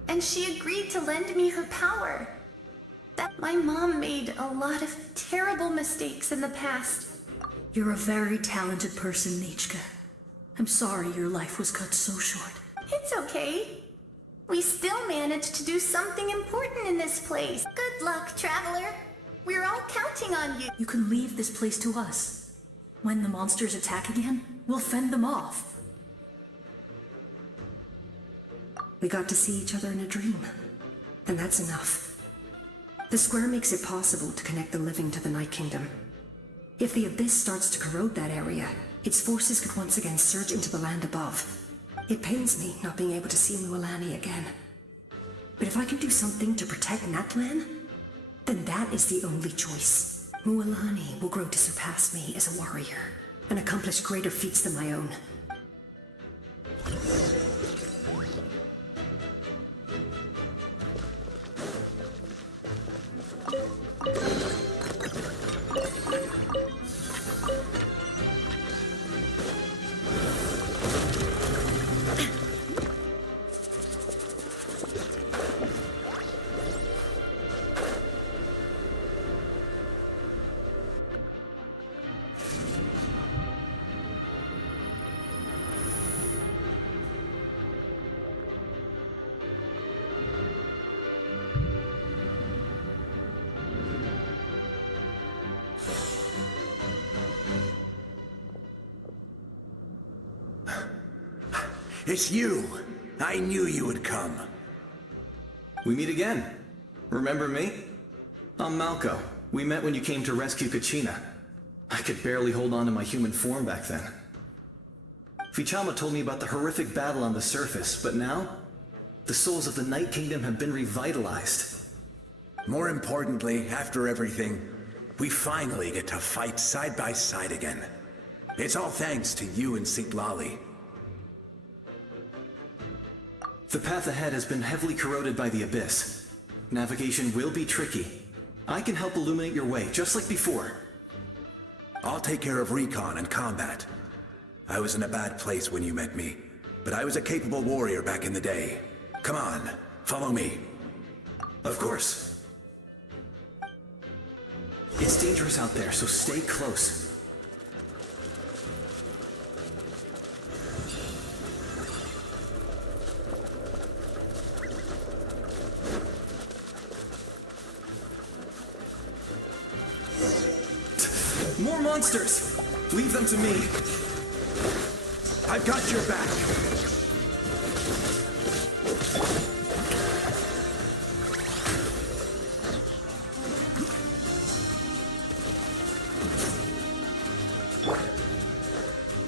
and she agreed to lend me her power. That my mom made a lot of terrible mistakes in the past. You're a very talented person, Nachka. I'm sorry your life was cut so short. It's okay. We still managed to do something important in this place. Good luck, Traveler. We're all counting on you. You can leave this place to us. When the monsters attack again, we'll fend them off. We got to see each other in a dream, and that's enough. The square makes it possible to connect the living to the Night Kingdom. If the Abyss starts to corrode that area, its forces could once again surge into the land above. It pains me not being able to see Mualani again. But if I can do something to protect Natlan, then that is the only choice. Mualani will grow to surpass me as a warrior, and accomplish greater feats than my own. It's you! I knew you would come. We meet again. Remember me? I'm Malco. We met when you came to rescue Kachina. I could barely hold on to my human form back then. Vichama told me about the horrific battle on the surface, but now, the souls of the Night Kingdom have been revitalized. More importantly, after everything, we finally get to fight side by side again. It's all thanks to you and Sitlali. The path ahead has been heavily corroded by the Abyss. Navigation will be tricky. I can help illuminate your way, just like before. I'll take care of recon and combat. I was in a bad place when you met me, but I was a capable warrior back in the day. Come on, follow me. Of course. It's dangerous out there, so stay close. More monsters! Leave them to me. I've got your back.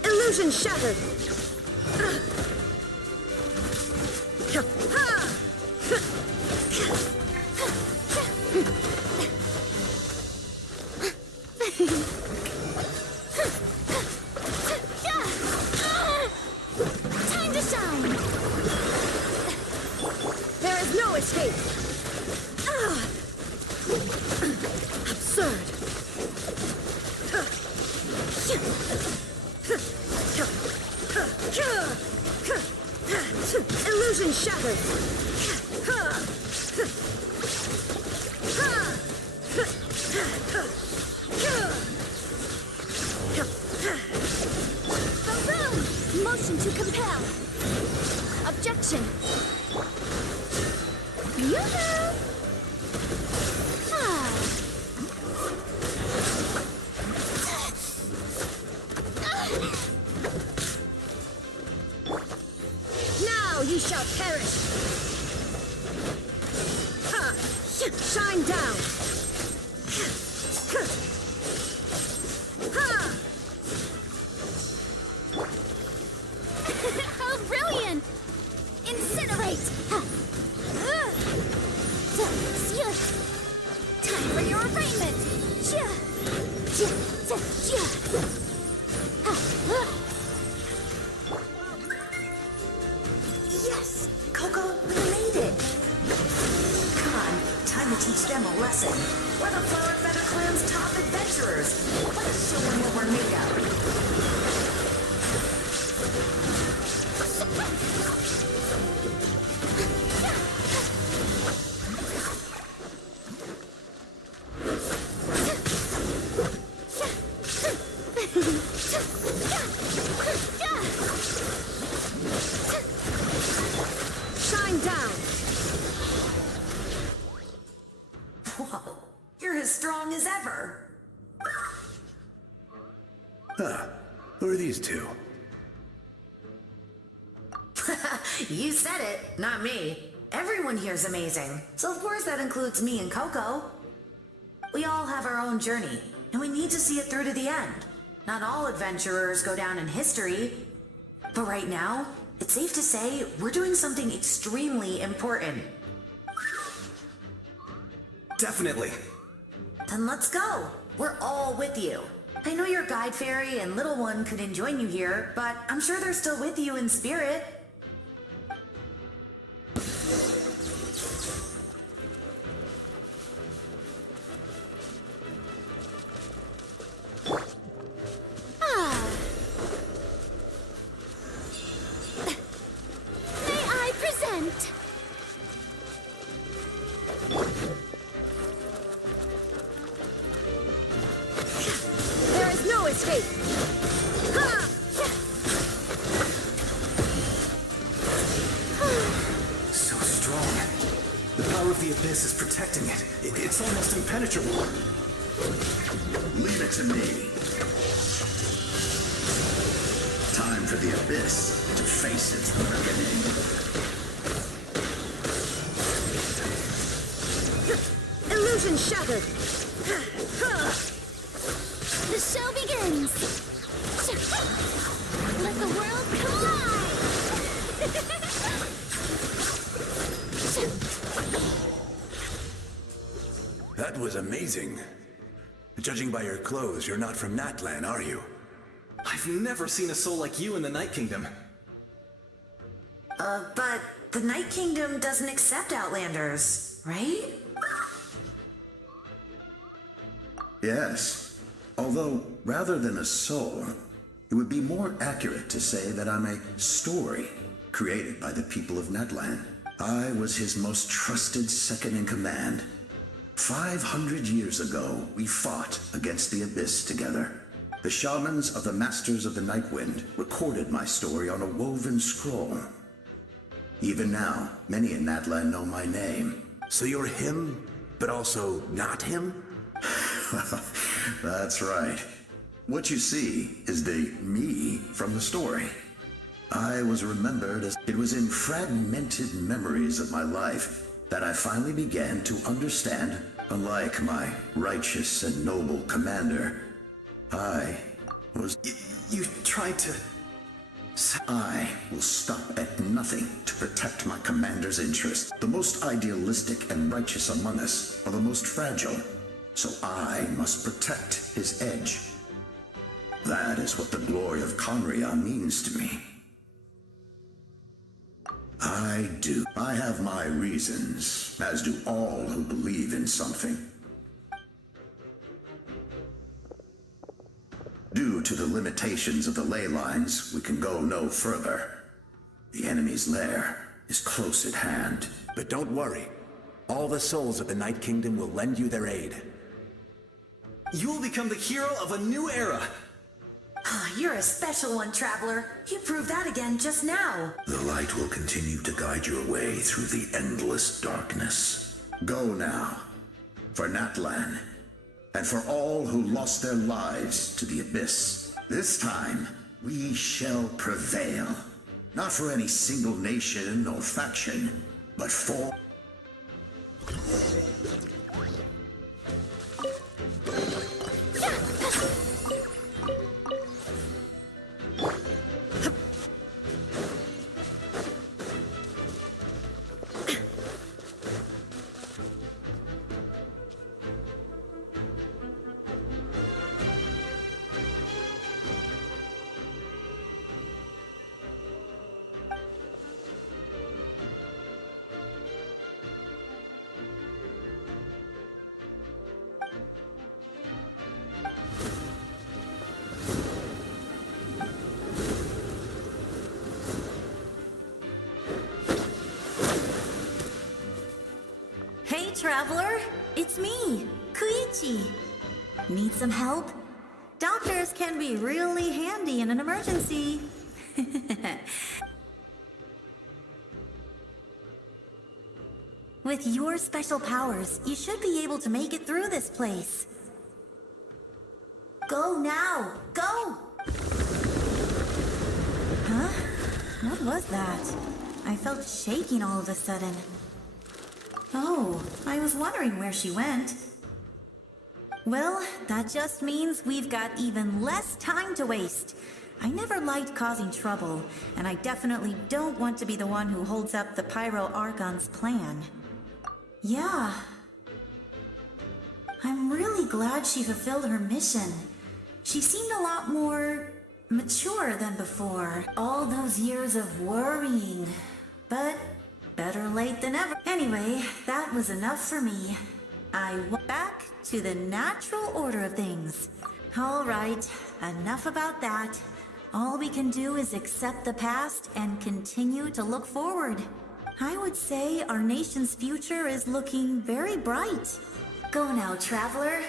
Illusion shattered! Time to shine! There is no escape! Absurd! Illusion shattered! Baboon! Motion to compel! Objection! Yoo-hoo! Now you shall perish! Shine down! How brilliant! Incinerate! Time for your arraignment! Yes! Coco, we made it! Come on, time to teach them a lesson. We're the Flower Feather Clan's top adventurers. Let's show them what we're made of. Shine down! Whoa, you're as strong as ever. Who are these two? You said it, not me. Everyone here's amazing, so of course that includes me and Coco. We all have our own journey, and we need to see it through to the end. Not all adventurers go down in history. But right now, it's safe to say we're doing something extremely important. Definitely. Then let's go. We're all with you. I know your guide fairy and little one couldn't join you here, but I'm sure they're still with you in spirit. May I present? There is no escape! So strong. The power of the Abyss is protecting it. It's almost impenetrable. Leave it to me. Time for the Abyss to face its reckoning. Illusion shattered! The show begins! Let the world collide! That was amazing. Judging by your clothes, you're not from Natlan, are you? I've never seen a soul like you in the Night Kingdom. But the Night Kingdom doesn't accept Outlanders, right? Yes. Although, rather than a soul, it would be more accurate to say that I'm a story created by the people of Natlan. I was his most trusted second-in-command. 500 years ago, we fought against the Abyss together. The shamans of the Masters of the Nightwind recorded my story on a woven scroll. Even now, many in Natlan know my name. So you're him, but also not him? That's right. What you see is the me from the story. I was remembered as it was in fragmented memories of my life that I finally began to understand. Unlike my righteous and noble commander, I was... You tried to... I will stop at nothing to protect my commander's interests. The most idealistic and righteous among us are the most fragile, so I must protect his edge. That is what the glory of Conria means to me. I do. I have my reasons, as do all who believe in something. Due to the limitations of the ley lines, we can go no further. The enemy's lair is close at hand. But don't worry. All the souls of the Night Kingdom will lend you their aid. You will become the hero of a new era. You're a special one, Traveler. You proved that again just now. The light will continue to guide your way through the endless darkness. Go now, for Natlan, and for all who lost their lives to the Abyss. This time, we shall prevail. Not for any single nation or faction, but for... Hey, Traveler. It's me, Koichi. Need some help? Doctors can be really handy in an emergency. With your special powers, you should be able to make it through this place. Go now! Go! Huh? What was that? I felt shaking all of a sudden. Oh, I was wondering where she went. Well, that just means we've got even less time to waste. I never liked causing trouble, and I definitely don't want to be the one who holds up the Pyro-Archon's plan. Yeah. I'm really glad she fulfilled her mission. She seemed a lot more mature than before. All those years of worrying. But better late than never. Anyway, that was enough for me. I went back to the natural order of things. All right, enough about that. All we can do is accept the past and continue to look forward. I would say our nation's future is looking very bright. Go now, traveler.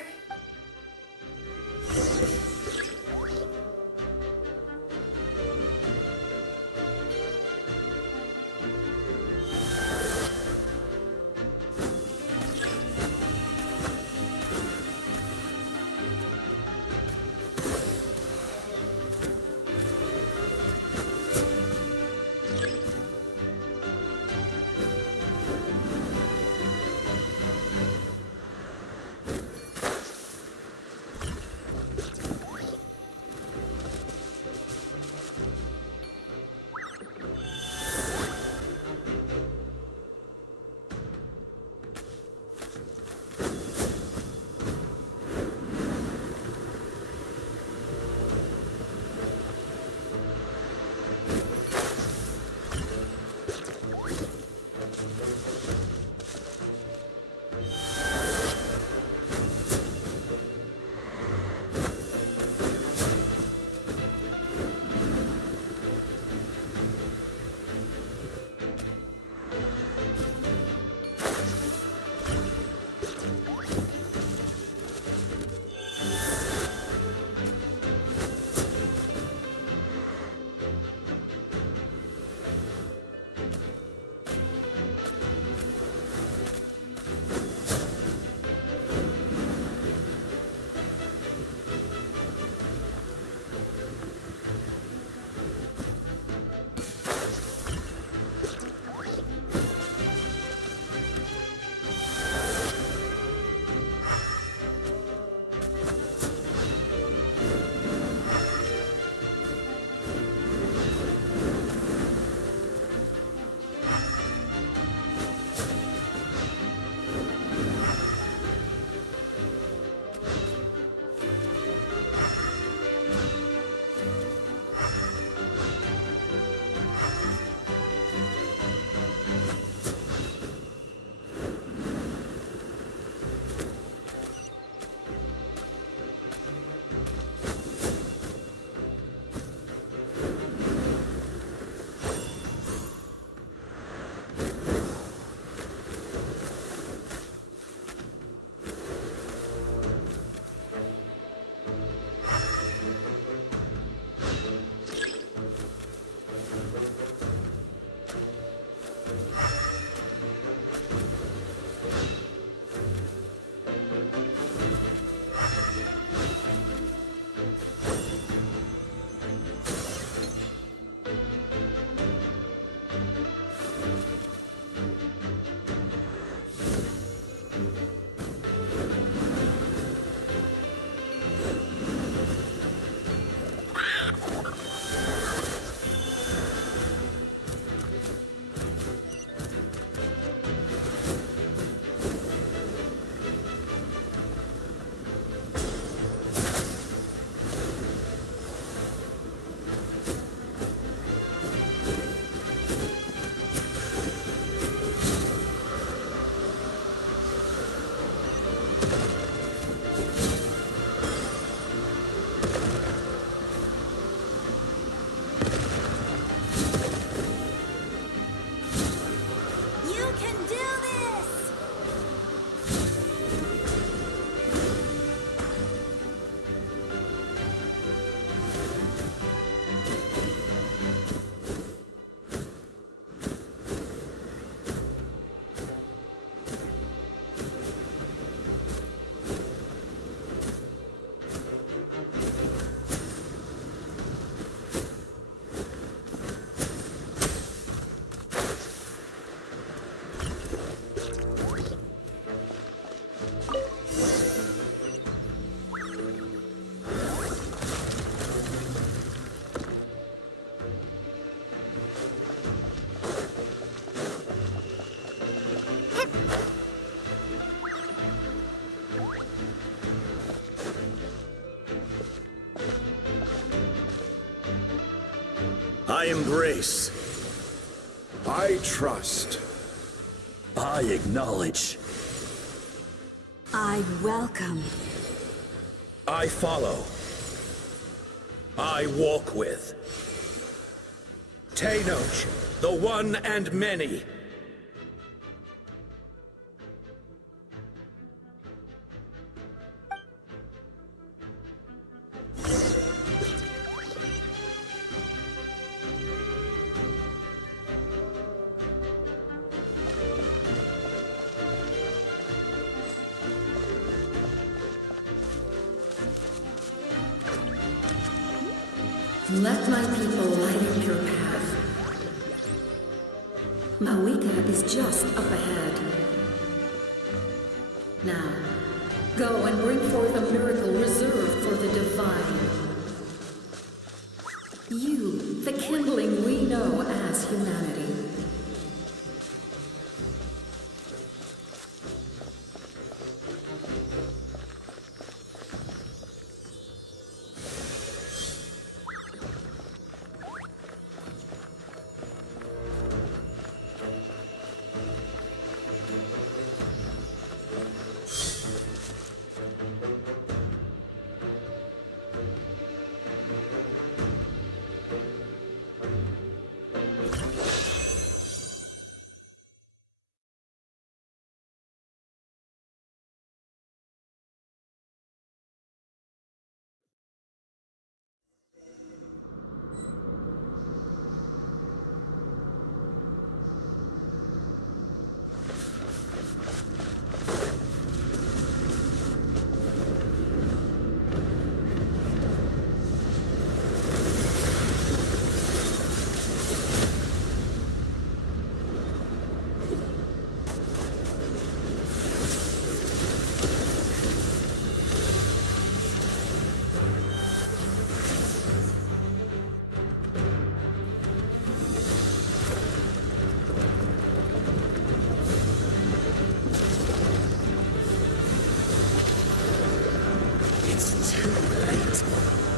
I embrace. I trust. I acknowledge. I welcome. I follow. I walk with. Tenoch, the one and many. Let my people light up your path. Mawika is just up ahead. Now, go and bring forth a miracle reserved for the divine. You, the kindling we know as humanity.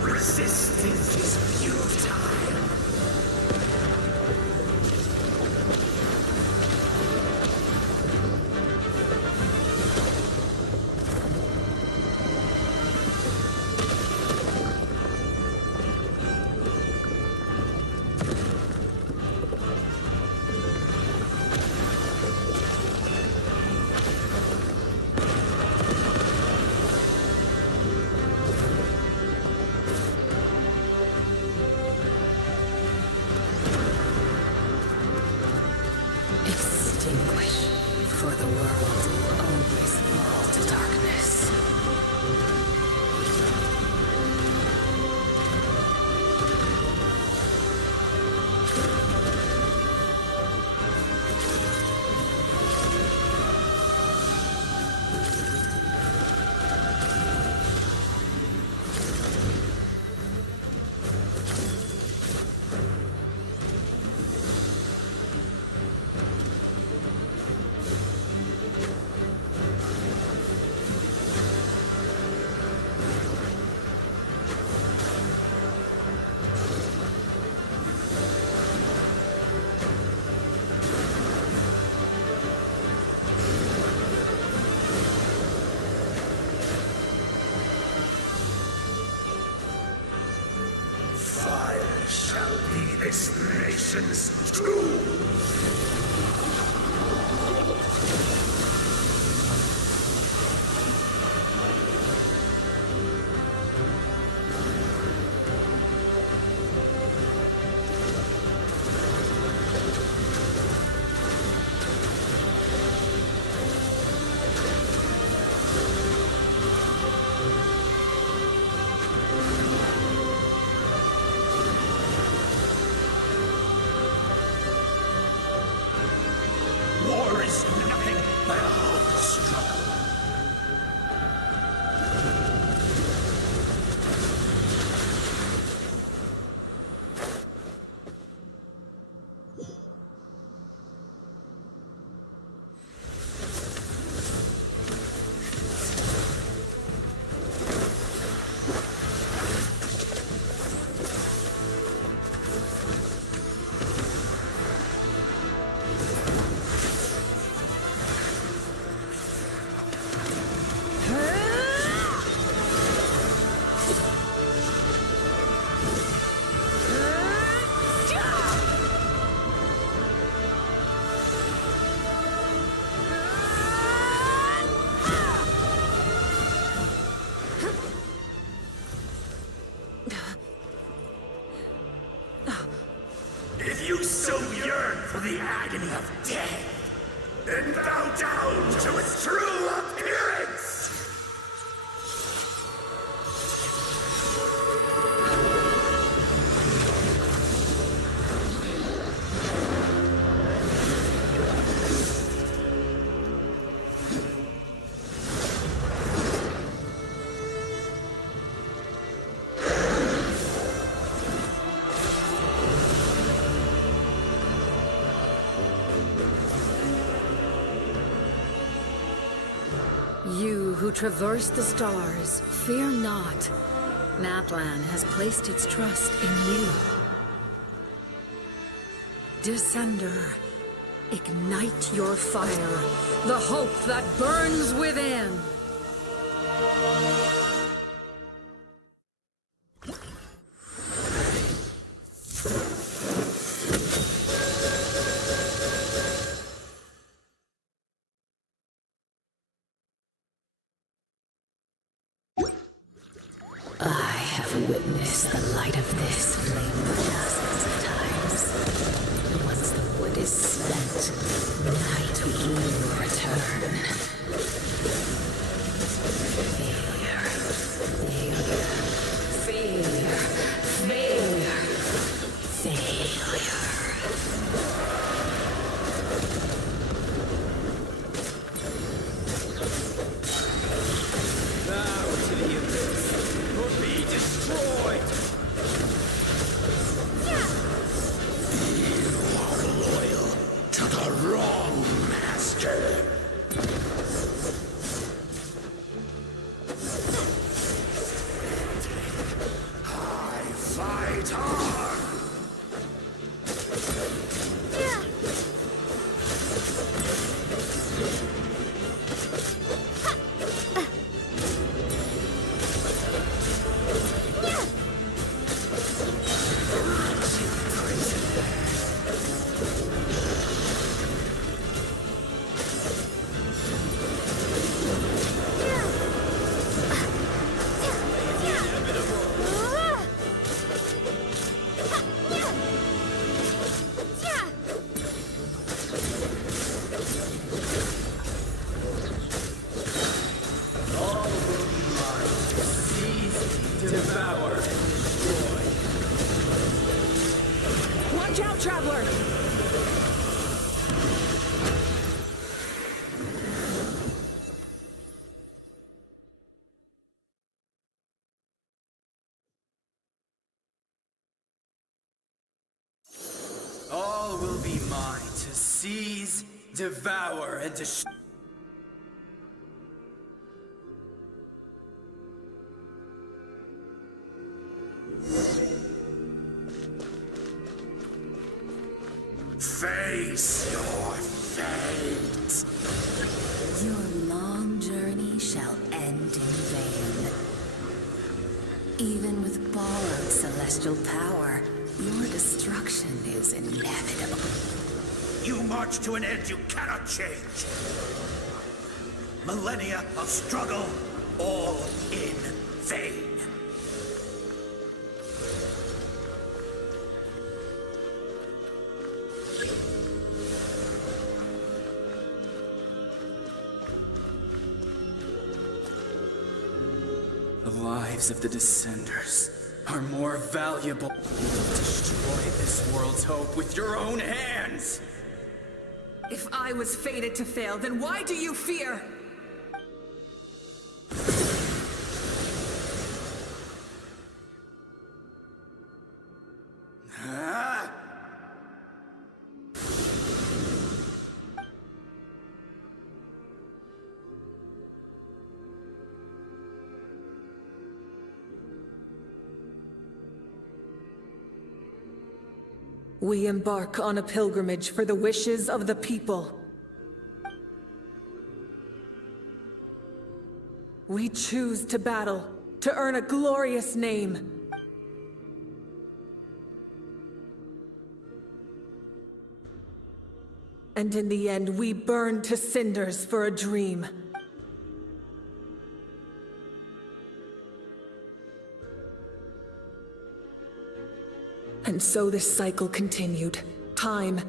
Resistance is futile. For the world always falls to darkness. This nation's tomb! War is nothing but a hopeless struggle. the agony of death, then bow down to its true appearance! You who traverse the stars, fear not. Natlan has placed its trust in you. Descender, ignite your fire, the hope that burns within. I have witnessed the light of this flame dozens of times. Once the wood is spent, night will return. Failure, failure, failure, failure. Destroyed! You are loyal to the wrong master. I fight on! Watch out, Traveler! All will be mine to seize, devour, and destroy. Face your fate! Your long journey shall end in vain. Even with borrowed celestial power, your destruction is inevitable. You march to an end you cannot change. Millennia of struggle, all in vain. The lives of the Descenders are more valuable. Destroy this world's hope with your own hands! If I was fated to fail, then why do you fear? We embark on a pilgrimage for the wishes of the people. We choose to battle, to earn a glorious name. And in the end, we burn to cinders for a dream. And so this cycle continued. Time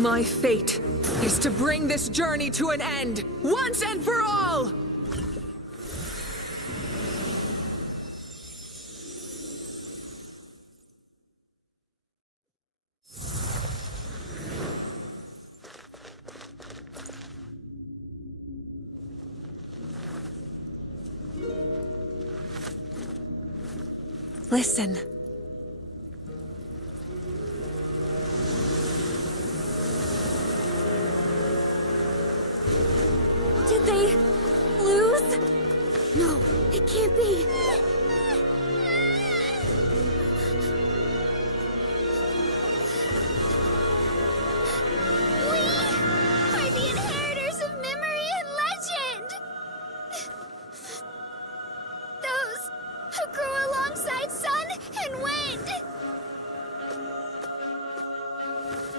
My fate is to bring this journey to an end, once and for all! Listen. Did they lose? No, it can't be. We are the inheritors of memory and legend! Those who grew alongside sun and wind!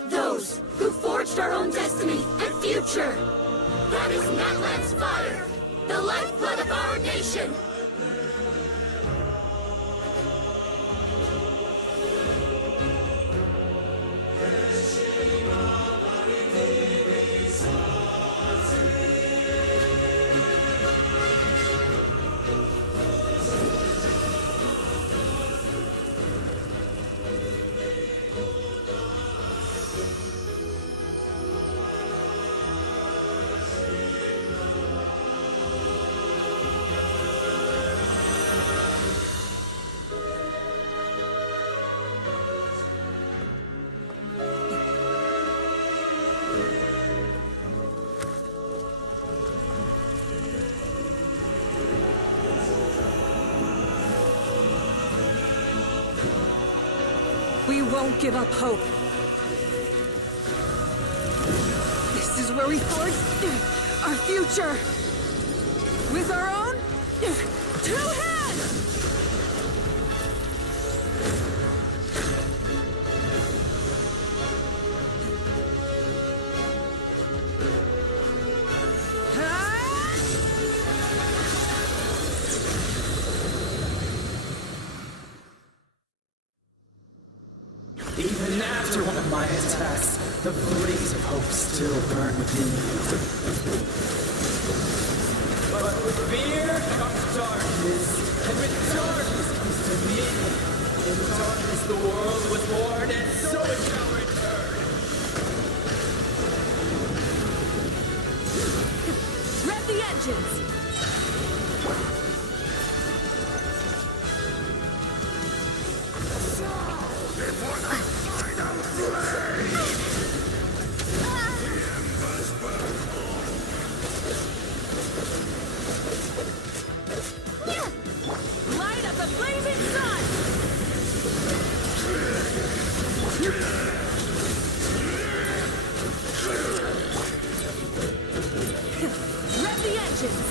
Those who forged our own destiny and future! That is Natlan's fire, the lifeblood of our nation! We won't give up hope. This is where we forge our future. With our own two hands! Even after one of my attacks, the blaze of hope still burned within me. But with fear comes darkness, and with darkness comes dominion. In darkness the world was born, and so it shall return. Rev the engines! Before the final flame! The embers burn. Light up the blazing sun! Rev the engines!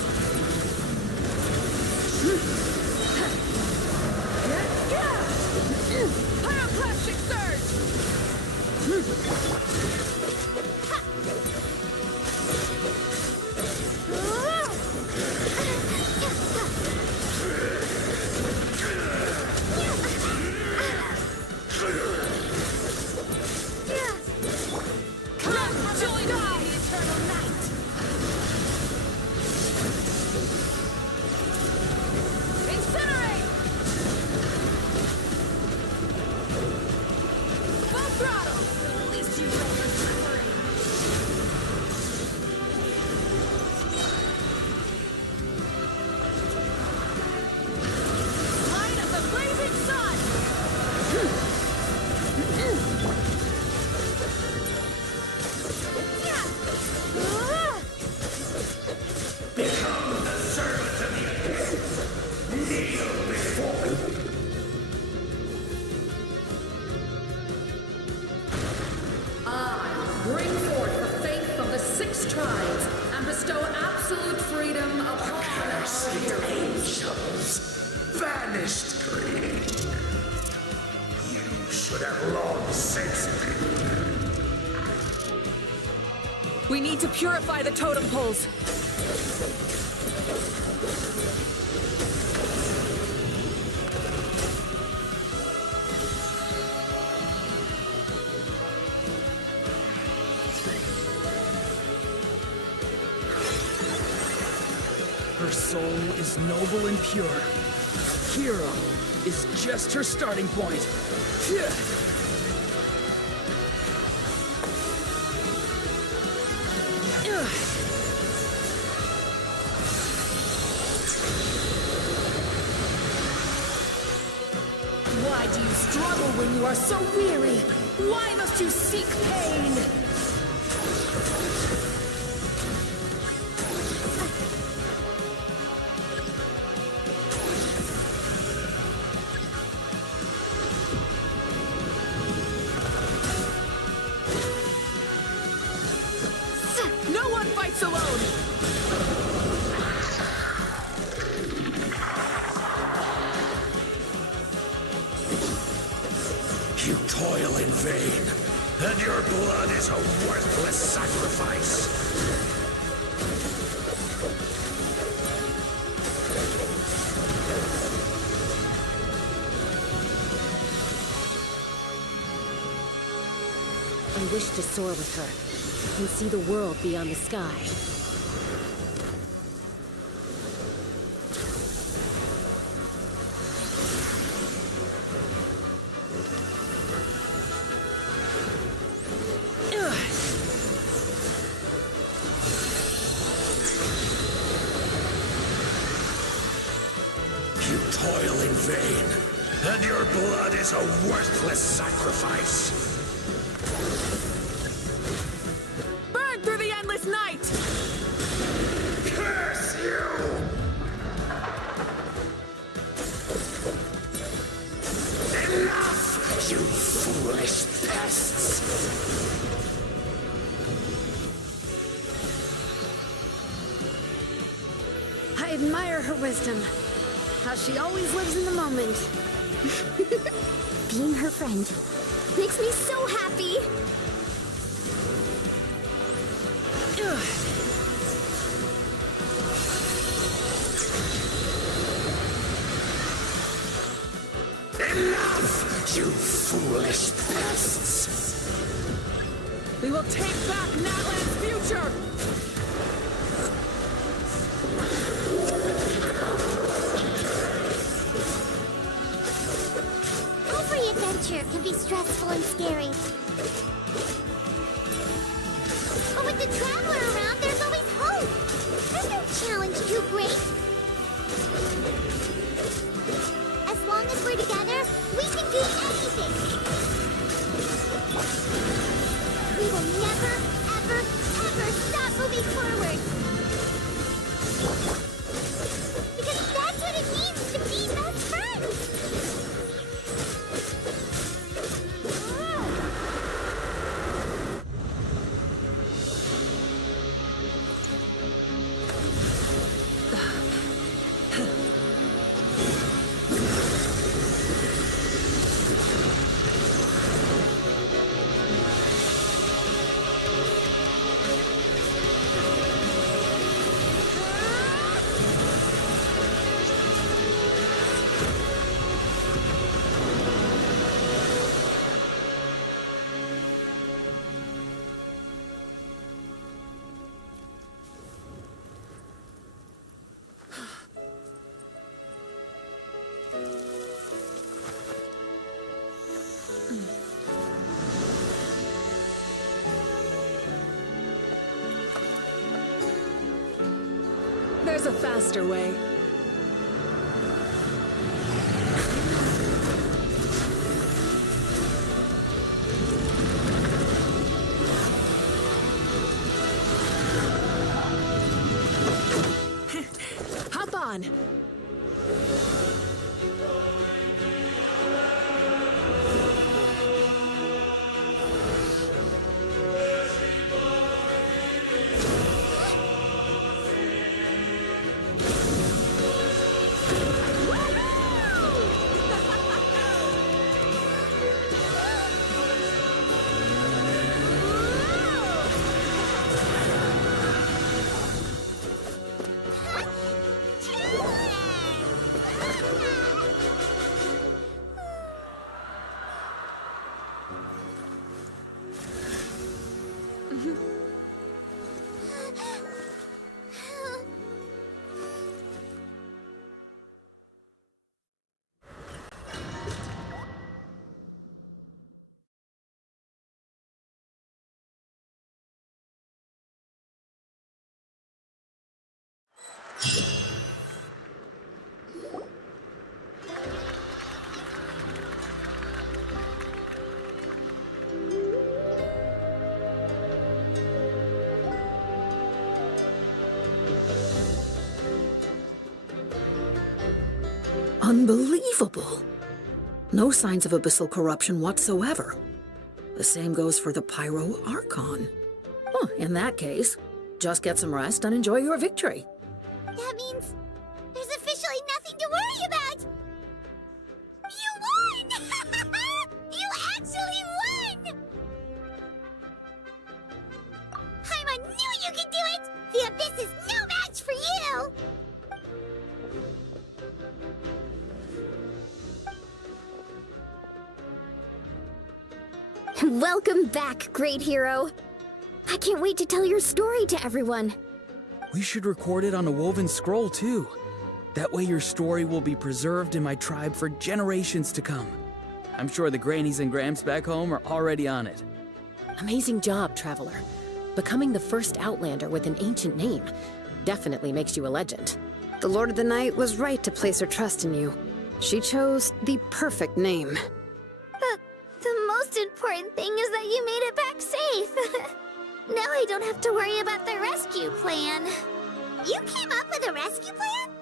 Pyroclastic Come, join I, eternal night! Incinerate! Full throttle! At least you know you're suffering! Light of the blazing sun! Become the servant of the abyss. Kneel before me. Bring forth the faith of the 6 tribes and bestow absolute freedom upon Cursed our heroes. angels, vanished greed. You should have long since been. We need to purify the totem poles. is noble and pure. Hero is just her starting point. Why do you struggle when you are so weary? Why must you seek pain? No one fights alone! You toil in vain, and your blood is a worthless sacrifice. I wish to soar with her and see the world beyond the sky. You toil in vain, and your blood is a worthless sacrifice. Burn through the endless night! Curse you! Enough, you foolish pests! I admire her wisdom. How she always lives in the moment. Being her friend makes me so happy. Enough, you foolish pests! We will take back Natlan's future! Every adventure can be stressful and scary. But with the Traveler around, there's always hope. There's no challenge too great. As long as we're together, we can do anything. We will never, ever, ever stop moving forward. Because that's what it means to be best friends. There's a faster way. Hop on. Unbelievable. No signs of abyssal corruption whatsoever. The same goes for the Pyro-Archon. Well, in that case, just get some rest and enjoy your victory. That means there's officially nothing to worry about! You won! You actually won! Paimon knew you could do it! The Abyss is no match for you! Welcome back, great hero. I can't wait to tell your story to everyone. We should record it on a woven scroll, too. That way your story will be preserved in my tribe for generations to come. I'm sure the grannies and gramps back home are already on it. Amazing job, Traveler. Becoming the first Outlander with an ancient name definitely makes you a legend. The Lord of the Night was right to place her trust in you. She chose the perfect name. The most important thing is that you made it back safe. Now I don't have to worry about the rescue plan. You came up with a rescue plan?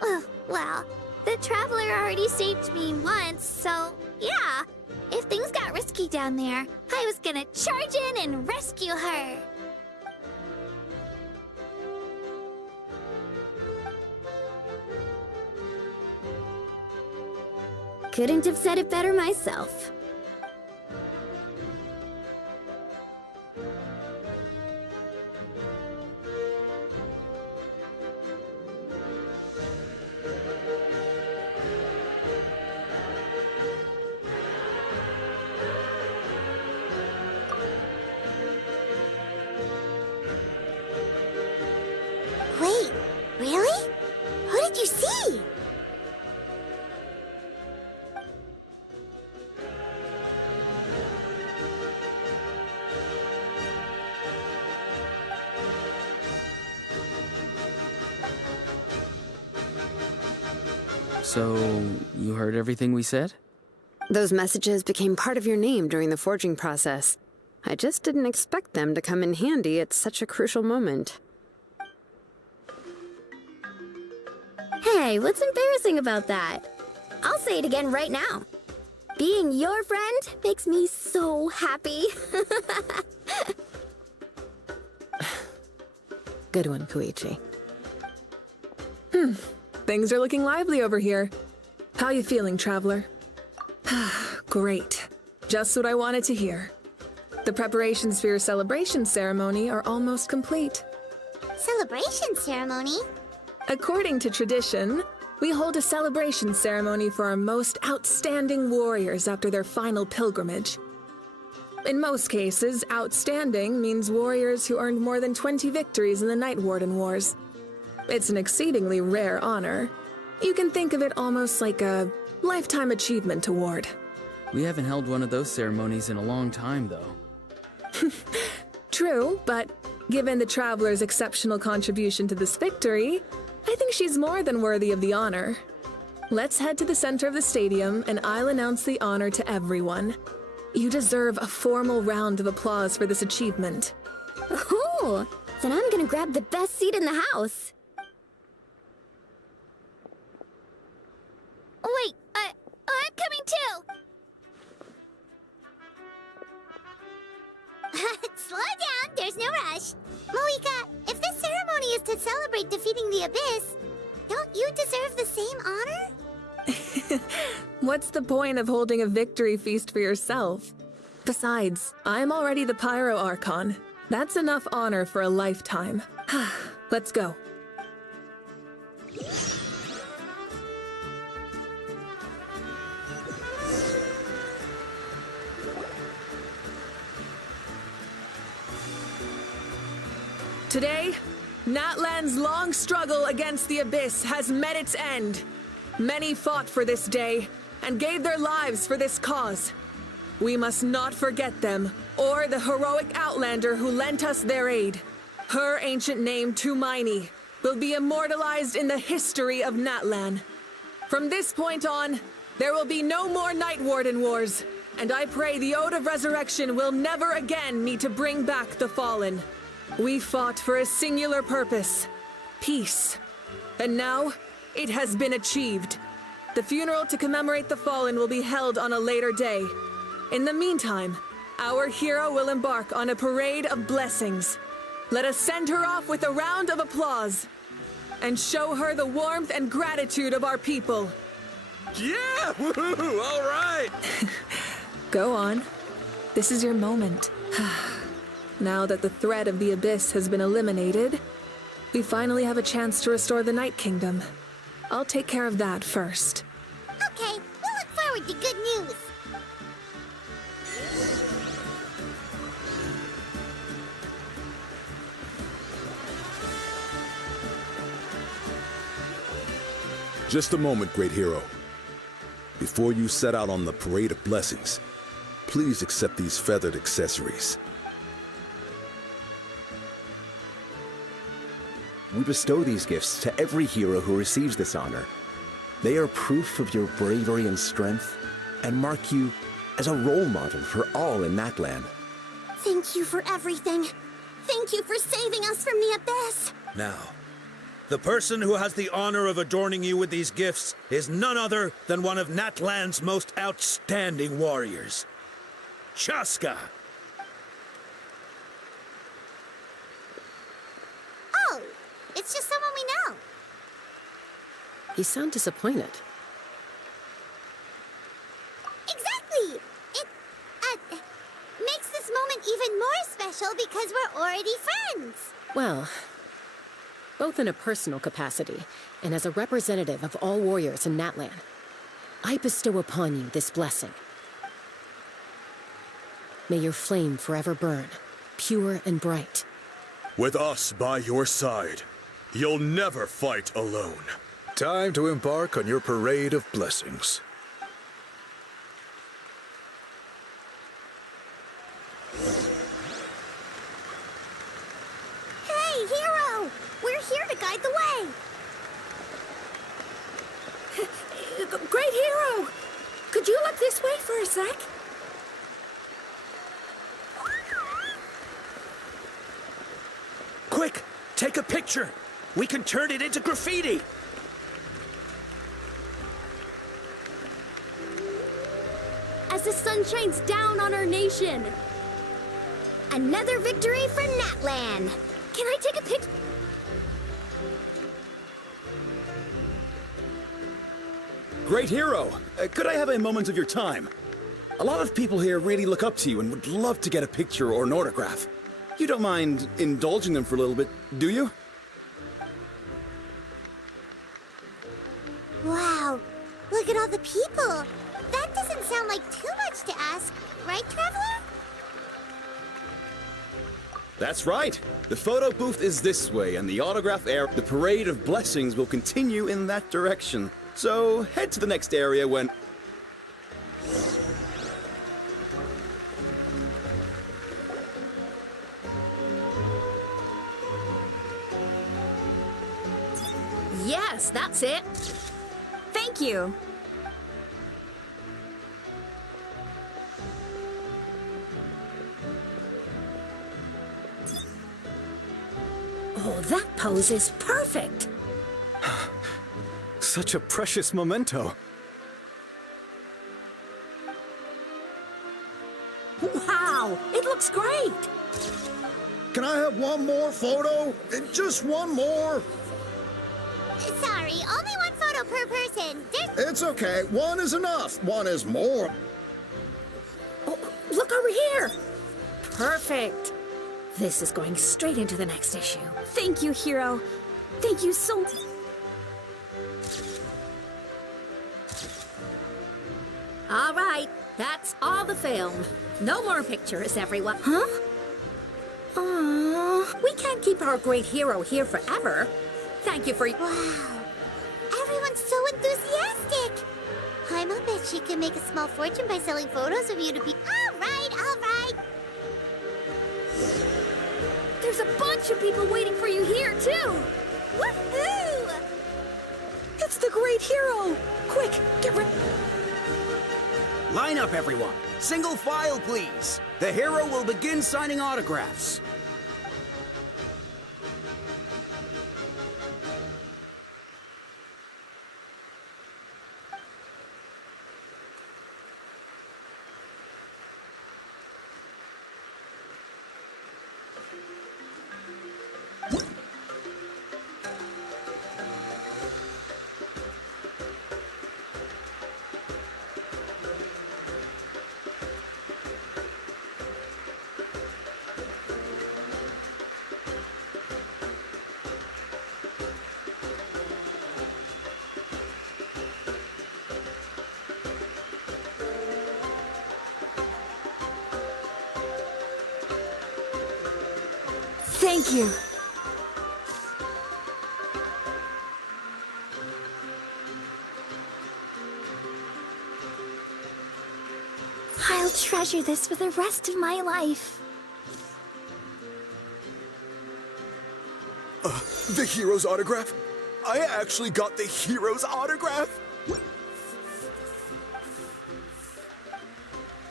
Oh, well, the Traveler already saved me once, so yeah. If things got risky down there, I was gonna charge in and rescue her. Couldn't have said it better myself. Wait, really? Who did you see? So, you heard everything we said? Those messages became part of your name during the forging process. I just didn't expect them to come in handy at such a crucial moment. Hey, what's embarrassing about that? I'll say it again right now. Being your friend makes me so happy. Good one, Koichi. Things are looking lively over here. How you feeling, Traveler? Great. Just what I wanted to hear. The preparations for your celebration ceremony are almost complete. Celebration ceremony? According to tradition, we hold a celebration ceremony for our most outstanding warriors after their final pilgrimage. In most cases, outstanding means warriors who earned more than 20 victories in the Night Warden Wars. It's an exceedingly rare honor. You can think of it almost like a lifetime achievement award. We haven't held one of those ceremonies in a long time, though. True, but given the Traveler's exceptional contribution to this victory, I think she's more than worthy of the honor. Let's head to the center of the stadium, and I'll announce the honor to everyone. You deserve a formal round of applause for this achievement. Ooh, then I'm gonna grab the best seat in the house. Wait, I'm coming too! Slow down, there's no rush. Moika, if this ceremony is to celebrate defeating the Abyss, don't you deserve the same honor? What's the point of holding a victory feast for yourself? Besides, I'm already the Pyro-Archon. That's enough honor for a lifetime. Let's go. Today, Natlan's long struggle against the Abyss has met its end. Many fought for this day and gave their lives for this cause. We must not forget them or the heroic Outlander who lent us their aid. Her ancient name, Tumaini, will be immortalized in the history of Natlan. From this point on, there will be no more Night Warden Wars, and I pray the Ode of Resurrection will never again need to bring back the fallen. We fought for a singular purpose, peace. And now, it has been achieved. The funeral to commemorate the fallen will be held on a later day. In the meantime, our hero will embark on a parade of blessings. Let us send her off with a round of applause and show her the warmth and gratitude of our people. Yeah! Woohoo! All right! Go on. This is your moment. Now that the threat of the Abyss has been eliminated, we finally have a chance to restore the Night Kingdom. I'll take care of that first. Okay, we'll look forward to good news. Just a moment, great hero. Before you set out on the Parade of Blessings, please accept these feathered accessories. We bestow these gifts to every hero who receives this honor. They are proof of your bravery and strength, and mark you as a role model for all in Natlan. Thank you for everything. Thank you for saving us from the Abyss. Now, the person who has the honor of adorning you with these gifts is none other than one of Natlan's most outstanding warriors, Chaska. Oh, it's just someone we know. You sound disappointed. Exactly! It, makes this moment even more special because we're already friends. Well, both in a personal capacity and as a representative of all warriors in Natlan, I bestow upon you this blessing. May your flame forever burn, pure and bright. With us by your side, you'll never fight alone. Time to embark on your Parade of Blessings. Hey, hero! We're here to guide the way. Great hero! Could you look this way for a sec? Quick, take a picture. We can turn it into graffiti. As the sun shines down on our nation. Another victory for Natlan. Can I take a picture? Great hero! Could I have a moment of your time? A lot of people here really look up to you and would love to get a picture or an autograph. You don't mind indulging them for a little bit, do you? Wow, look at all the people. That doesn't sound like too much to ask, right, Traveler? That's right. The photo booth is this way, and the autograph area, the Parade of Blessings, will continue in that direction. So head to the next area when... Yes, that's it. Thank you. Oh, that pose is perfect. Such a precious memento. Wow, it looks great. Can I have one more photo? Just one more. Sorry, only one photo per person. It's okay. One is enough. One is more. Oh, look over here. Perfect. This is going straight into the next issue. Thank you, hero. Thank you so much. All right, that's all the film. No more pictures, everyone. Huh? We can't keep our great hero here forever. Thank you for... Wow, everyone's so enthusiastic. I'll bet she can make a small fortune by selling photos of you to people. All right, all right. There's a bunch of people waiting for you here, too. Woohoo! It's the great hero. Quick, get ready. Line up, everyone. Single file, please. The hero will begin signing autographs. Thank you. I'll treasure this for the rest of my life. The hero's autograph? I actually got the hero's autograph?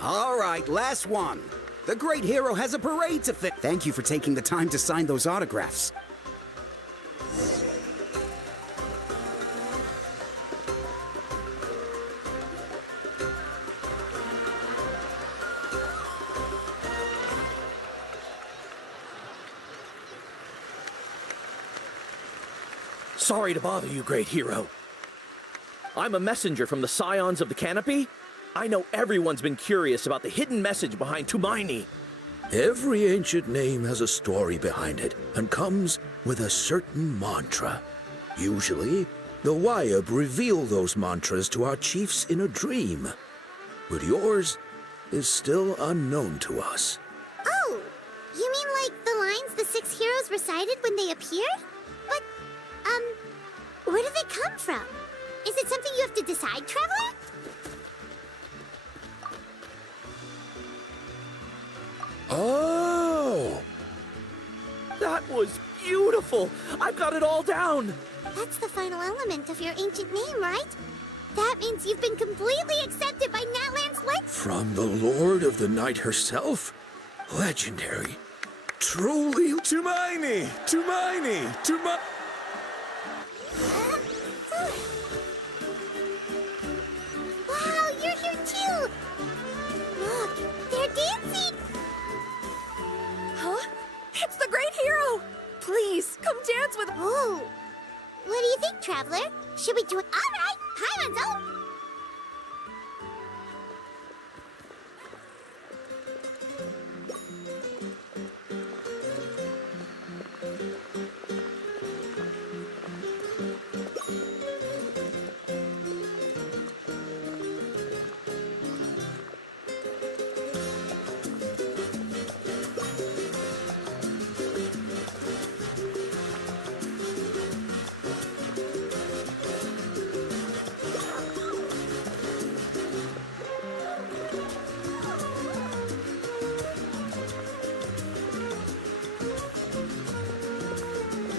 All right, last one. The great hero has a parade to fit. Thank you for taking the time to sign those autographs. Sorry to bother you, great hero. I'm a messenger from the Scions of the Canopy. I know everyone's been curious about the hidden message behind Tumaini. Every ancient name has a story behind it and comes with a certain mantra. Usually, the Wayab reveal those mantras to our chiefs in a dream. But yours is still unknown to us. Oh, you mean like the lines the 6 heroes recited when they appeared? But, where do they come from? Is it something you have to decide, Traveler? Oh! That was beautiful! I've got it all down! That's the final element of your ancient name, right? That means you've been completely accepted by Natlan's From the Lord of the Night herself? Legendary. Truly. Tumaini! Tumaini! Tumaini! Wow, you're here too! Look, they're dancing! Huh? It's the great hero! Please, come dance with... Oh! What do you think, Traveler? Should we do it? Alright! Paimon's out!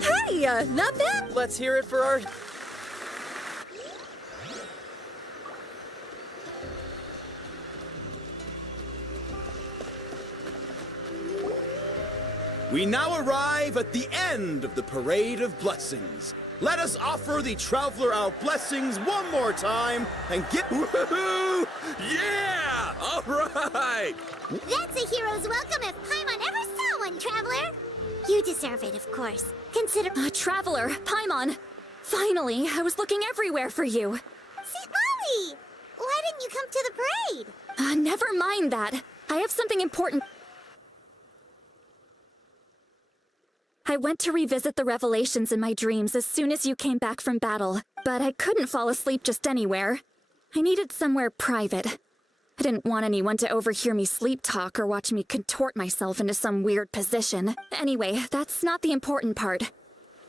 Hey, not bad. Let's hear it for our... We now arrive at the end of the Parade of Blessings. Let us offer the Traveler our blessings one more time and get... Woohoo! Yeah! All right! That's a hero's welcome if Paimon ever saw one, Traveler! You deserve it, of course. Consider... Traveler, Paimon! Finally, I was looking everywhere for you. See, Molly! Why didn't you come to the parade? Never mind that. I have something important. I went to revisit the revelations in my dreams as soon as you came back from battle, but I couldn't fall asleep just anywhere. I needed somewhere private. I didn't want anyone to overhear me sleep talk or watch me contort myself into some weird position. Anyway, that's not the important part.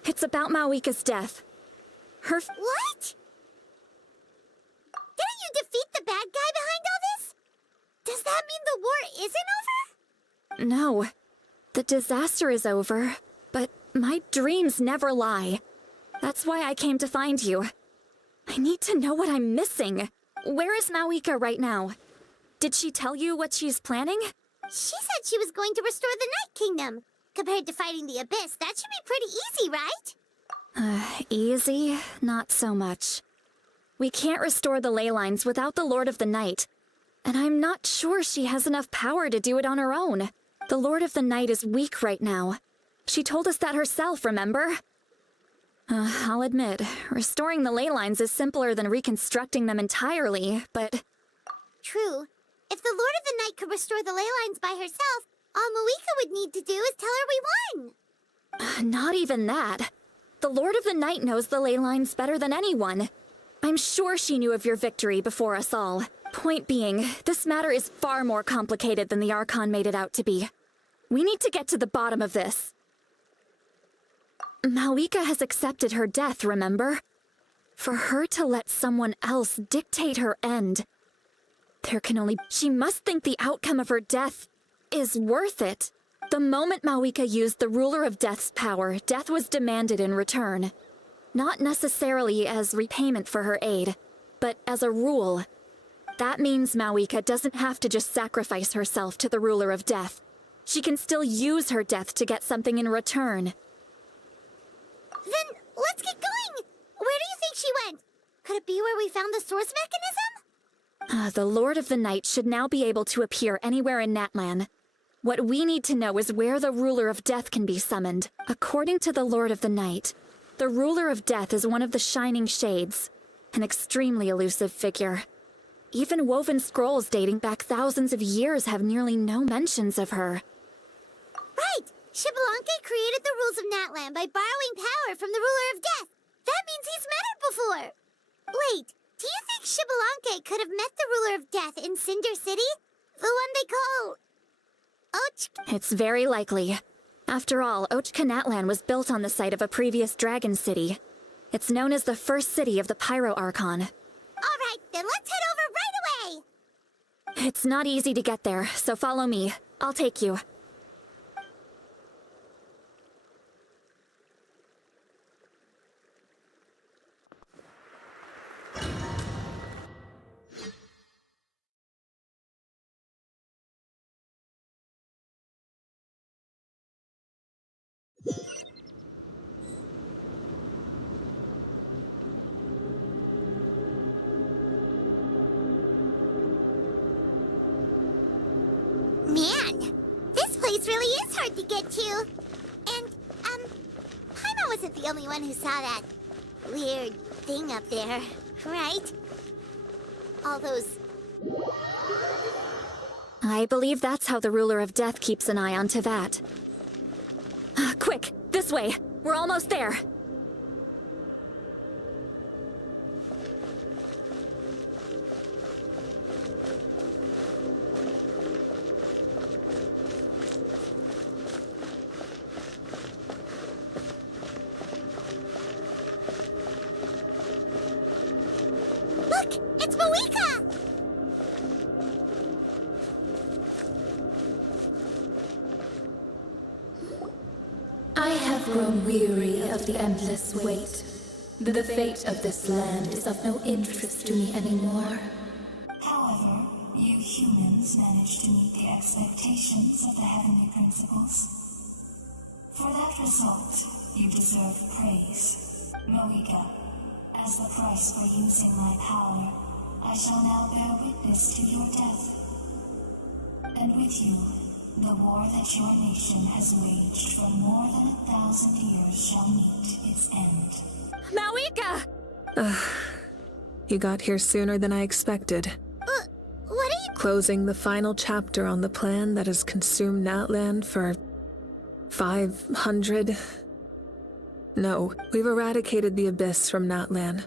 It's about Mawika's death. What? Didn't you defeat the bad guy behind all this? Does that mean the war isn't over? No. The disaster is over, but my dreams never lie. That's why I came to find you. I need to know what I'm missing. Where is Mawika right now? Did she tell you what she's planning? She said she was going to restore the Night Kingdom. Compared to fighting the Abyss, that should be pretty easy, right? Easy? Not so much. We can't restore the ley lines without the Lord of the Night. And I'm not sure she has enough power to do it on her own. The Lord of the Night is weak right now. She told us that herself, remember? I'll admit, restoring the ley lines is simpler than reconstructing them entirely, but... True. If the Lord of the Night could restore the ley lines by herself, all Mawika would need to do is tell her we won. Not even that. The Lord of the Night knows the ley lines better than anyone. I'm sure she knew of your victory before us all. Point being, this matter is far more complicated than the Archon made it out to be. We need to get to the bottom of this. Malika has accepted her death, remember? For her to let someone else dictate her end, there can only... She must think the outcome of her death is worth it. The moment Malika used the Ruler of Death's power, death was demanded in return. Not necessarily as repayment for her aid, but as a rule. That means Malika doesn't have to just sacrifice herself to the Ruler of Death. She can still use her death to get something in return. Then let's get going! Where do you think she went? Could it be where we found the source mechanism? The Lord of the Night should now be able to appear anywhere in Natlan. What we need to know is where the Ruler of Death can be summoned. According to the Lord of the Night, the Ruler of Death is one of the Shining Shades, an extremely elusive figure. Even woven scrolls dating back thousands of years have nearly no mentions of her. Right! Xbalanque created the rules of Natlan by borrowing power from the Ruler of Death. That means he's met her before. Wait, do you think Xbalanque could have met the Ruler of Death in Cinder City? The one they call... Ochka? It's very likely. After all, Ochka Natlan was built on the site of a previous dragon city. It's known as the first city of the Pyro-Archon. Alright, then let's head over right away! It's not easy to get there, so follow me. I'll take you. Man, this place really is hard to get to. And, Paimon wasn't the only one who saw that weird thing up there, right? All those... I believe that's how the Ruler of Death keeps an eye on Tevat. Quick, this way! We're almost there! Look! It's Moeka! I have grown weary of the endless wait. The fate of this land is of no interest to me anymore. However, you humans managed to meet the expectations of the Heavenly Principles. For that result, you deserve praise. Moeka, as the price for using my power, I shall now bear witness to your death. And with you, the war that your nation has waged for more than 1,000 years shall meet its end. Malika! You got here sooner than I expected. What are you... Closing the final chapter on the plan that has consumed Natlan for... 500... No, we've eradicated the Abyss from Natlan.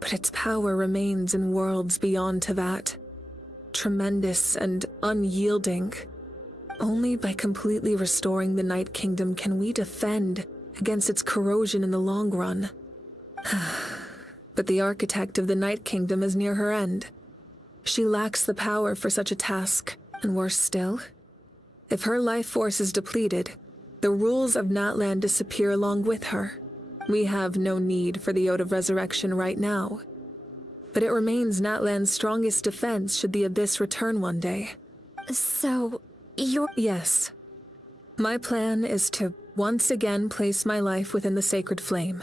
But its power remains in worlds beyond Tevat. Tremendous and unyielding. Only by completely restoring the Night Kingdom can we defend against its corrosion in the long run. But the architect of the Night Kingdom is near her end. She lacks the power for such a task, and worse still, if her life force is depleted, the rules of Natlan disappear along with her. We have no need for the Ode of Resurrection right now. But it remains Natlan's strongest defense should the Abyss return one day. So, you're... Yes. My plan is to once again place my life within the sacred flame.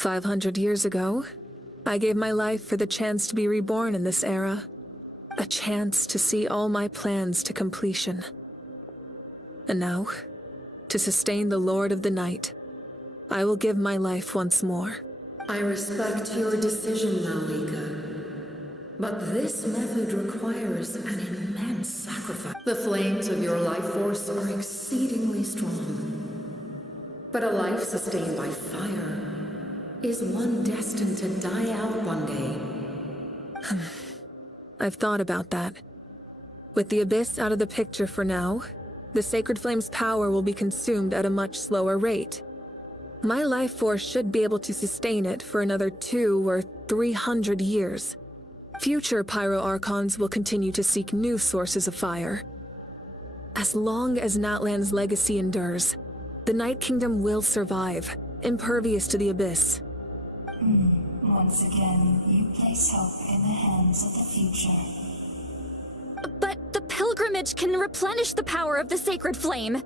500 years ago, I gave my life for the chance to be reborn in this era. A chance to see all my plans to completion. And now, to sustain the Lord of the Night, I will give my life once more. I respect your decision, Malika. But this method requires an immense sacrifice. The flames of your life force are exceedingly strong. But a life sustained by fire is one destined to die out one day. I've thought about that. With the Abyss out of the picture for now, the Sacred Flame's power will be consumed at a much slower rate. My life force should be able to sustain it for another 200 or 300 years. Future Pyro-Archons will continue to seek new sources of fire. As long as Natlan's legacy endures, the Night Kingdom will survive, impervious to the Abyss. Once again, you place hope in the hands of the future. But the pilgrimage can replenish the power of the sacred flame.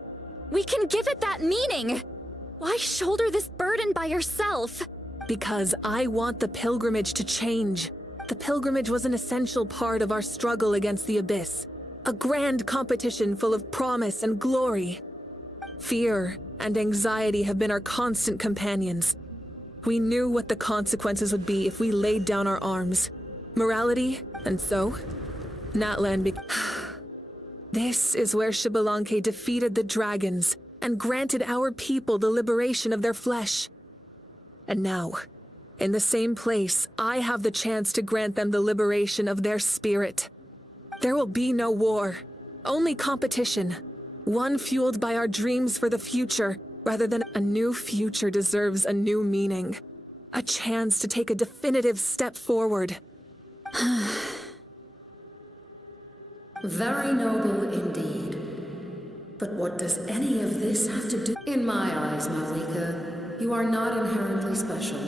We can give it that meaning. Why shoulder this burden by yourself? Because I want the pilgrimage to change. The pilgrimage was an essential part of our struggle against the Abyss. A grand competition full of promise and glory. Fear and anxiety have been our constant companions. We knew what the consequences would be if we laid down our arms. Morality, and so, Natlan This is where Xbalanque defeated the dragons and granted our people the liberation of their flesh. And now, in the same place, I have the chance to grant them the liberation of their spirit. There will be no war, only competition. One fueled by our dreams for the future, rather than a new future deserves a new meaning. A chance to take a definitive step forward. Very noble indeed. But what does any of this have to do? In my eyes, Malika, you are not inherently special.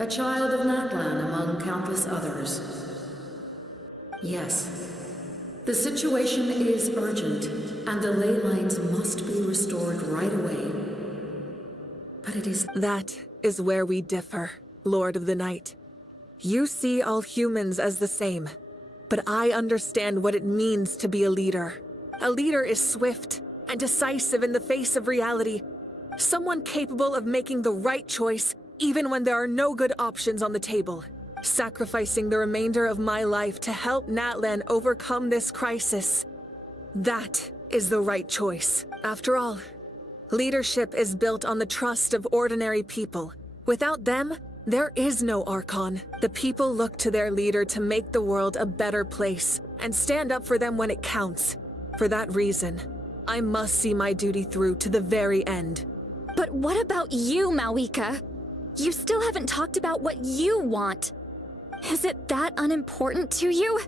A child of Natlan among countless others. Yes, the situation is urgent, and the ley lines must be restored right away. But it is... That is where we differ, Lord of the Night. You see all humans as the same, but I understand what it means to be a leader. A leader is swift and decisive in the face of reality. Someone capable of making the right choice even when there are no good options on the table. Sacrificing the remainder of my life to help Natlan overcome this crisis. That is the right choice. After all, leadership is built on the trust of ordinary people. Without them, there is no Archon. The people look to their leader to make the world a better place and stand up for them when it counts. For that reason, I must see my duty through to the very end. But what about you, Malika? You still haven't talked about what you want. Is it that unimportant to you?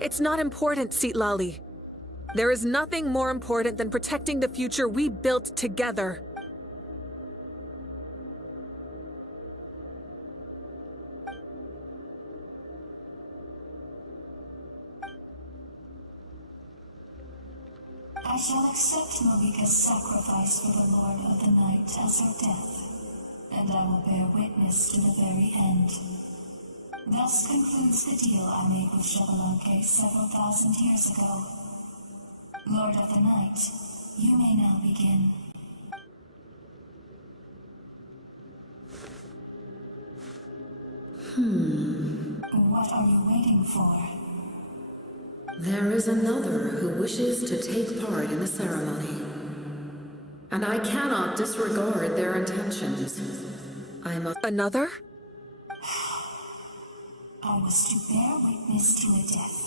It's not important, Citlali. There is nothing more important than protecting the future we built together. I shall accept Malika's sacrifice for the Lord of the Night as her death, and I will bear witness to the very end. Thus concludes the deal I made with Xbalanque several thousand years ago. Lord of the Night, you may now begin. What are you waiting for? There is another who wishes to take part in the ceremony. And I cannot disregard their intentions. I must... Another? I was to bear witness to a death,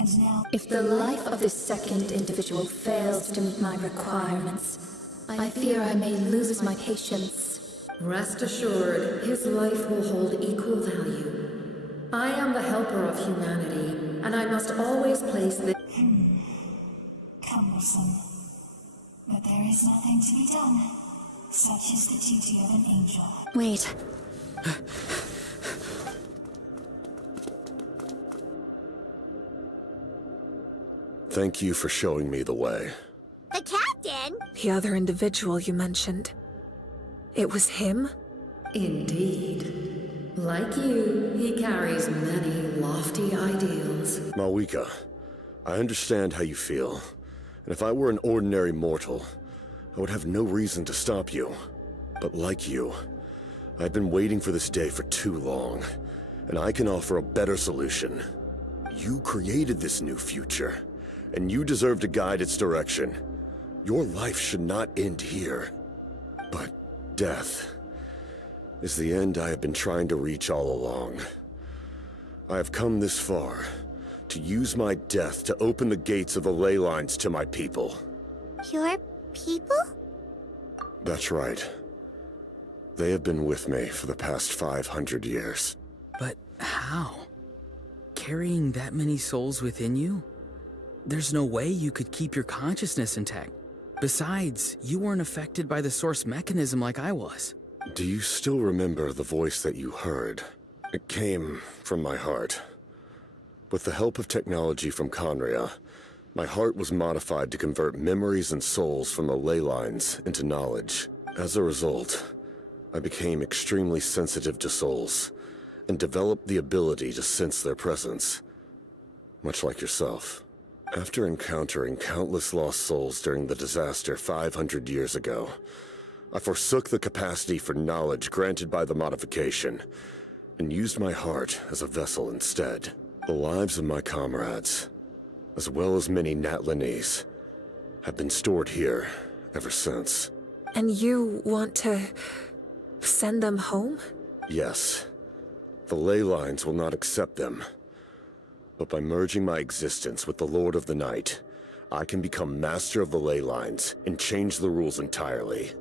and now... If the life of this second individual fails to meet my requirements, I fear I may lose my patience. Rest assured, his life will hold equal value. I am the helper of humanity, and I must always place the... Cumbersome. But there is nothing to be done. Such is the duty of an angel. Wait. Thank you for showing me the way. The captain? The other individual you mentioned. It was him? Indeed. Like you, he carries many lofty ideals. Malika, I understand how you feel. And if I were an ordinary mortal, I would have no reason to stop you. But like you, I've been waiting for this day for too long, and I can offer a better solution. You created this new future, and you deserve to guide its direction. Your life should not end here. But death is the end I have been trying to reach all along. I have come this far to use my death to open the gates of the ley lines to my people. Your people? That's right. They have been with me for the past 500 years. But how? Carrying that many souls within you? There's no way you could keep your consciousness intact. Besides, you weren't affected by the source mechanism like I was. Do you still remember the voice that you heard? It came from my heart. With the help of technology from Conria, my heart was modified to convert memories and souls from the ley lines into knowledge. As a result, I became extremely sensitive to souls, and developed the ability to sense their presence, much like yourself. After encountering countless lost souls during the disaster 500 years ago, I forsook the capacity for knowledge granted by the modification, and used my heart as a vessel instead. The lives of my comrades, as well as many Natlanese, have been stored here ever since. And you want to send them home? Yes. The ley lines will not accept them. But by merging my existence with the Lord of the Night, I can become master of the ley lines and change the rules entirely.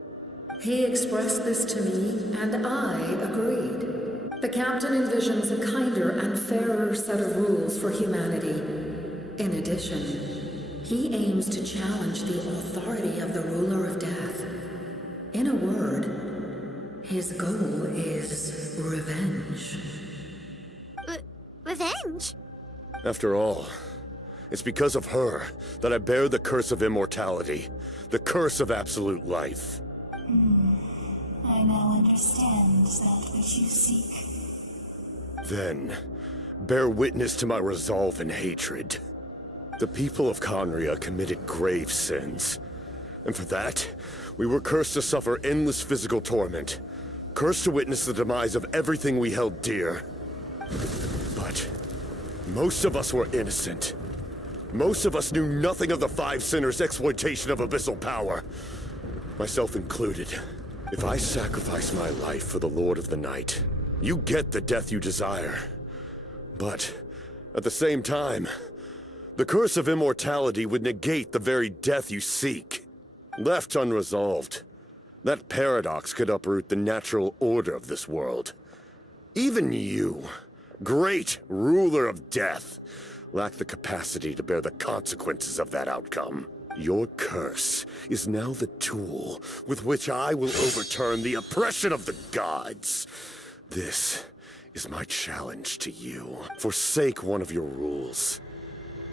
He expressed this to me, and I agreed. The captain envisions a kinder and fairer set of rules for humanity. In addition, he aims to challenge the authority of the ruler of death. In a word, his goal is revenge. Revenge? After all, it's because of her that I bear the curse of immortality, the curse of absolute life. I now understand that which you seek. Then, bear witness to my resolve and hatred. The people of Conria committed grave sins, and for that, we were cursed to suffer endless physical torment, cursed to witness the demise of everything we held dear. But most of us were innocent. Most of us knew nothing of the Five Sinners' exploitation of abyssal power, myself included. If I sacrifice my life for the Lord of the Night, you get the death you desire. But at the same time, the curse of immortality would negate the very death you seek. Left unresolved, that paradox could uproot the natural order of this world. Even you, great ruler of death, lack the capacity to bear the consequences of that outcome. Your curse is now the tool with which I will overturn the oppression of the gods. This is my challenge to you. Forsake one of your rules.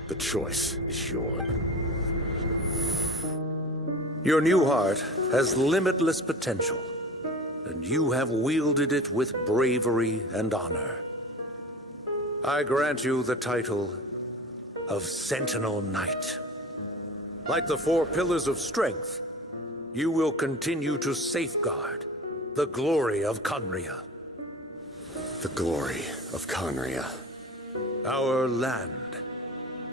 The choice is yours. Your new heart has limitless potential, and you have wielded it with bravery and honor. I grant you the title of Sentinel Knight. Like the four pillars of strength, you will continue to safeguard the glory of Conria. The glory of Conria. Our land,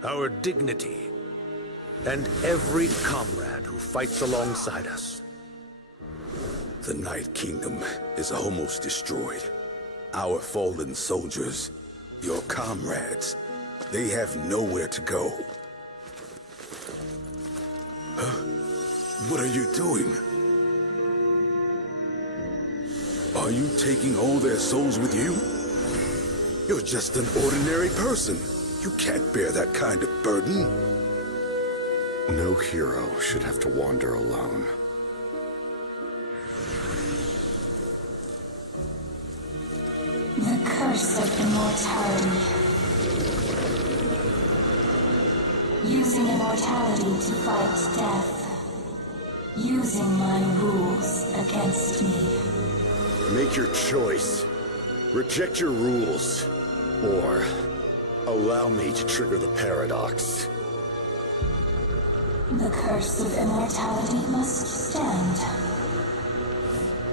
our dignity, and every comrade who fights alongside us. The Night Kingdom is almost destroyed. Our fallen soldiers, your comrades, they have nowhere to go. What are you doing? Are you taking all their souls with you? You're just an ordinary person. You can't bear that kind of burden. No hero should have to wander alone. The curse of immortality. Using immortality to fight death. Using my rules against me. Make your choice. Reject your rules. Or allow me to trigger the paradox. The curse of immortality must stand.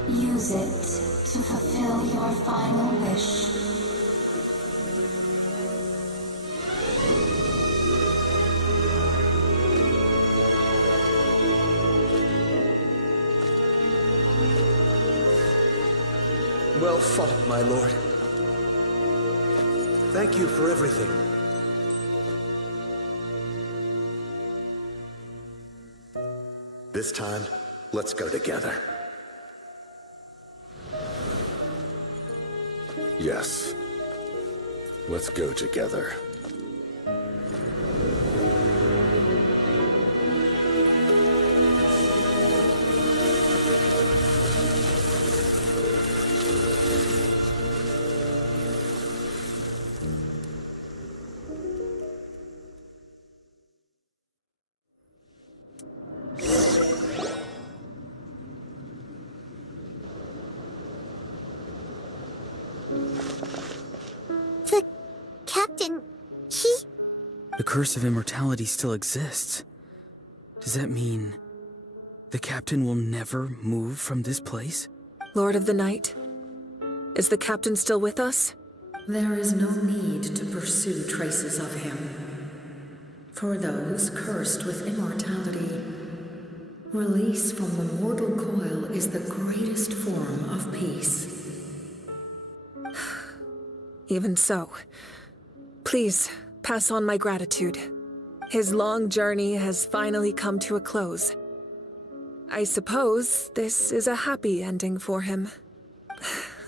Use it to fulfill your final wish. Well fought, my lord. Thank you for everything. This time, let's go together. Yes. Let's go together. The captain, he... The curse of immortality still exists. Does that mean the captain will never move from this place? Lord of the Night, is the captain still with us? There is no need to pursue traces of him. For those cursed with immortality, release from the mortal coil is the greatest form of peace. Even so, please pass on my gratitude. His long journey has finally come to a close. I suppose this is a happy ending for him.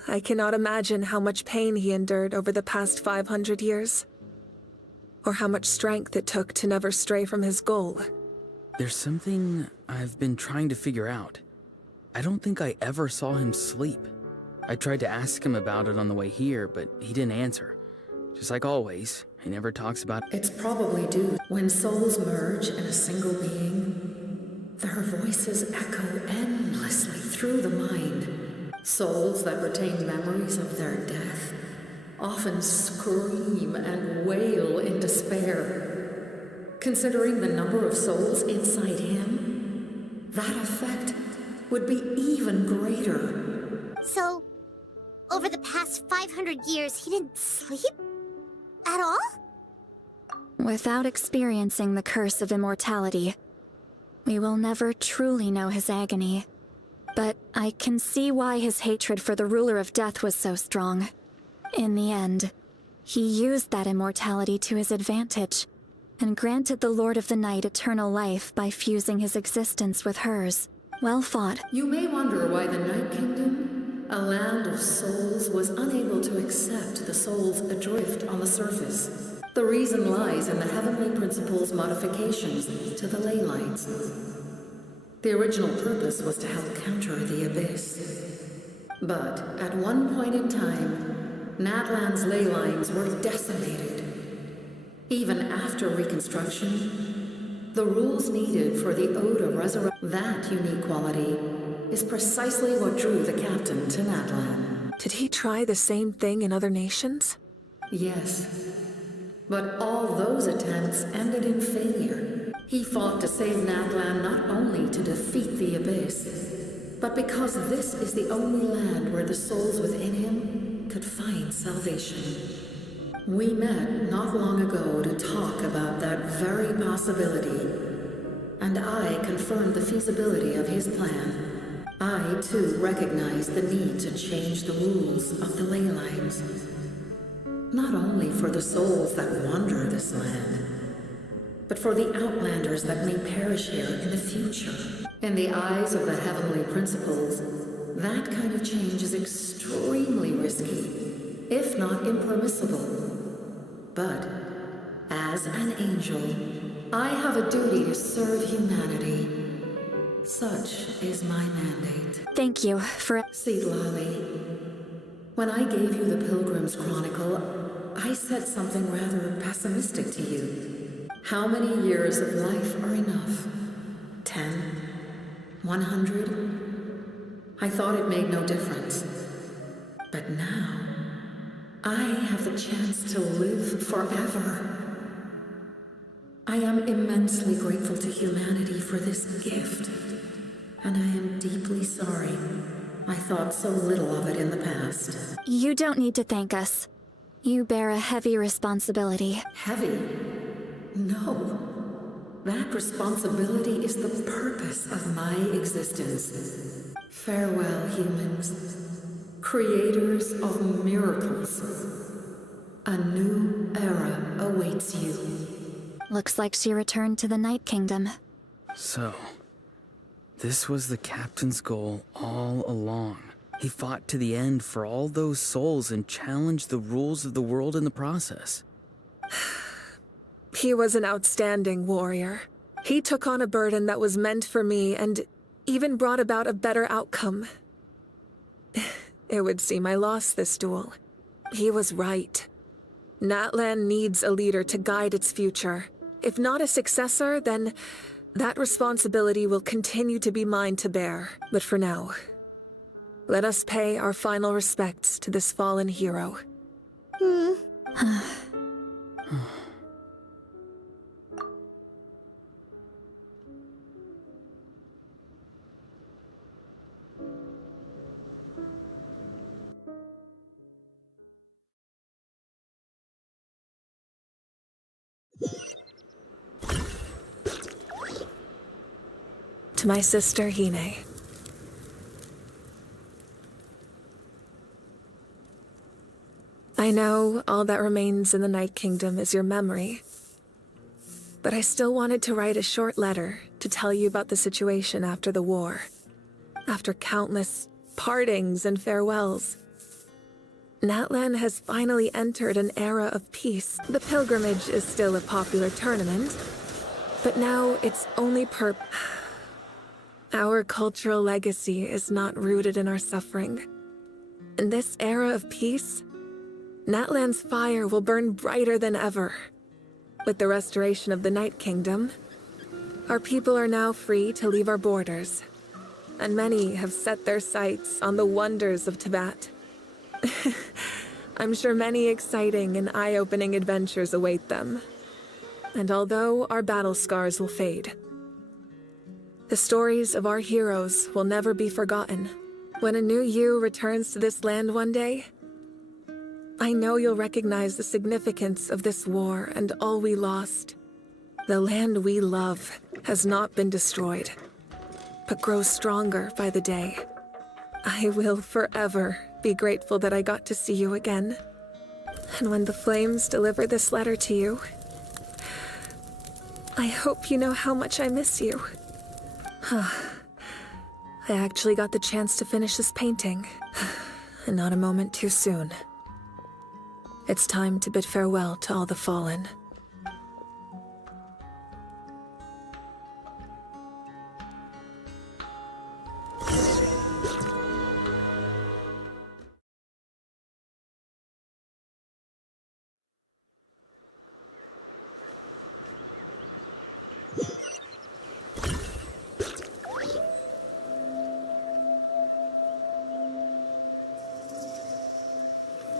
I cannot imagine how much pain he endured over the past 500 years. Or how much strength it took to never stray from his goal. There's something I've been trying to figure out. I don't think I ever saw him sleep. I tried to ask him about it on the way here, but he didn't answer. Just like always, he never talks about it. It's probably due when souls merge in a single being. Their voices echo endlessly through the mind. Souls that retain memories of their death often scream and wail in despair. Considering the number of souls inside him, that effect would be even greater. So, over the past 500 years, he didn't sleep? At all? Without experiencing the curse of immortality, we will never truly know his agony. But I can see why his hatred for the ruler of death was so strong. In the end, he used that immortality to his advantage, and granted the Lord of the Night eternal life by fusing his existence with hers. Well fought. You may wonder why the Night Kingdom, a land of souls, was unable to accept the souls adrift on the surface. The reason lies in the Heavenly Principle's modifications to the ley lines. The original purpose was to help counter the Abyss. But at one point in time, Natlan's ley lines were decimated. Even after reconstruction, the rules needed for the Ode of Resurrection, that unique quality, is precisely what drew the captain to Natlan. Did he try the same thing in other nations? Yes. But all those attempts ended in failure. He fought to save Natlan not only to defeat the Abyss, but because this is the only land where the souls within him could find salvation. We met not long ago to talk about that very possibility, and I confirmed the feasibility of his plan. I, too, recognized the need to change the rules of the ley lines. Not only for the souls that wander this land, but for the outlanders that may perish here in the future. In the eyes of the Heavenly Principles, that kind of change is extremely risky, if not impermissible. But, as an angel, I have a duty to serve humanity. Such is my mandate. Thank you for... Seed Lolly, when I gave you the Pilgrim's Chronicle, I said something rather pessimistic to you. How many years of life are enough? 10? 100? I thought it made no difference. But now, I have the chance to live forever. I am immensely grateful to humanity for this gift, and I am deeply sorry I thought so little of it in the past. You don't need to thank us. You bear a heavy responsibility. Heavy? No. That responsibility is the purpose of my existence. Farewell, humans. Creators of miracles. A new era awaits you. Looks like she returned to the Night Kingdom. So, this was the captain's goal all along. He fought to the end for all those souls and challenged the rules of the world in the process. He was an outstanding warrior. He took on a burden that was meant for me and even brought about a better outcome. It would seem I lost this duel. He was right. Natlan needs a leader to guide its future. If not a successor, then that responsibility will continue to be mine to bear. But for now, let us pay our final respects to this fallen hero. To my sister, Hine. I know all that remains in the Night Kingdom is your memory, but I still wanted to write a short letter to tell you about the situation after the war. After countless partings and farewells, Natlan has finally entered an era of peace. The pilgrimage is still a popular tournament, but now its only Our cultural legacy is not rooted in our suffering. In this era of peace, Natlan's fire will burn brighter than ever. With the restoration of the Night Kingdom, our people are now free to leave our borders, and many have set their sights on the wonders of Tibet. I'm sure many exciting and eye-opening adventures await them. And although our battle scars will fade, the stories of our heroes will never be forgotten. When a new you returns to this land one day, I know you'll recognize the significance of this war and all we lost. The land we love has not been destroyed, but grows stronger by the day. I will forever be grateful that I got to see you again. And when the flames deliver this letter to you, I hope you know how much I miss you. I actually got the chance to finish this painting, and not a moment too soon. It's time to bid farewell to all the fallen.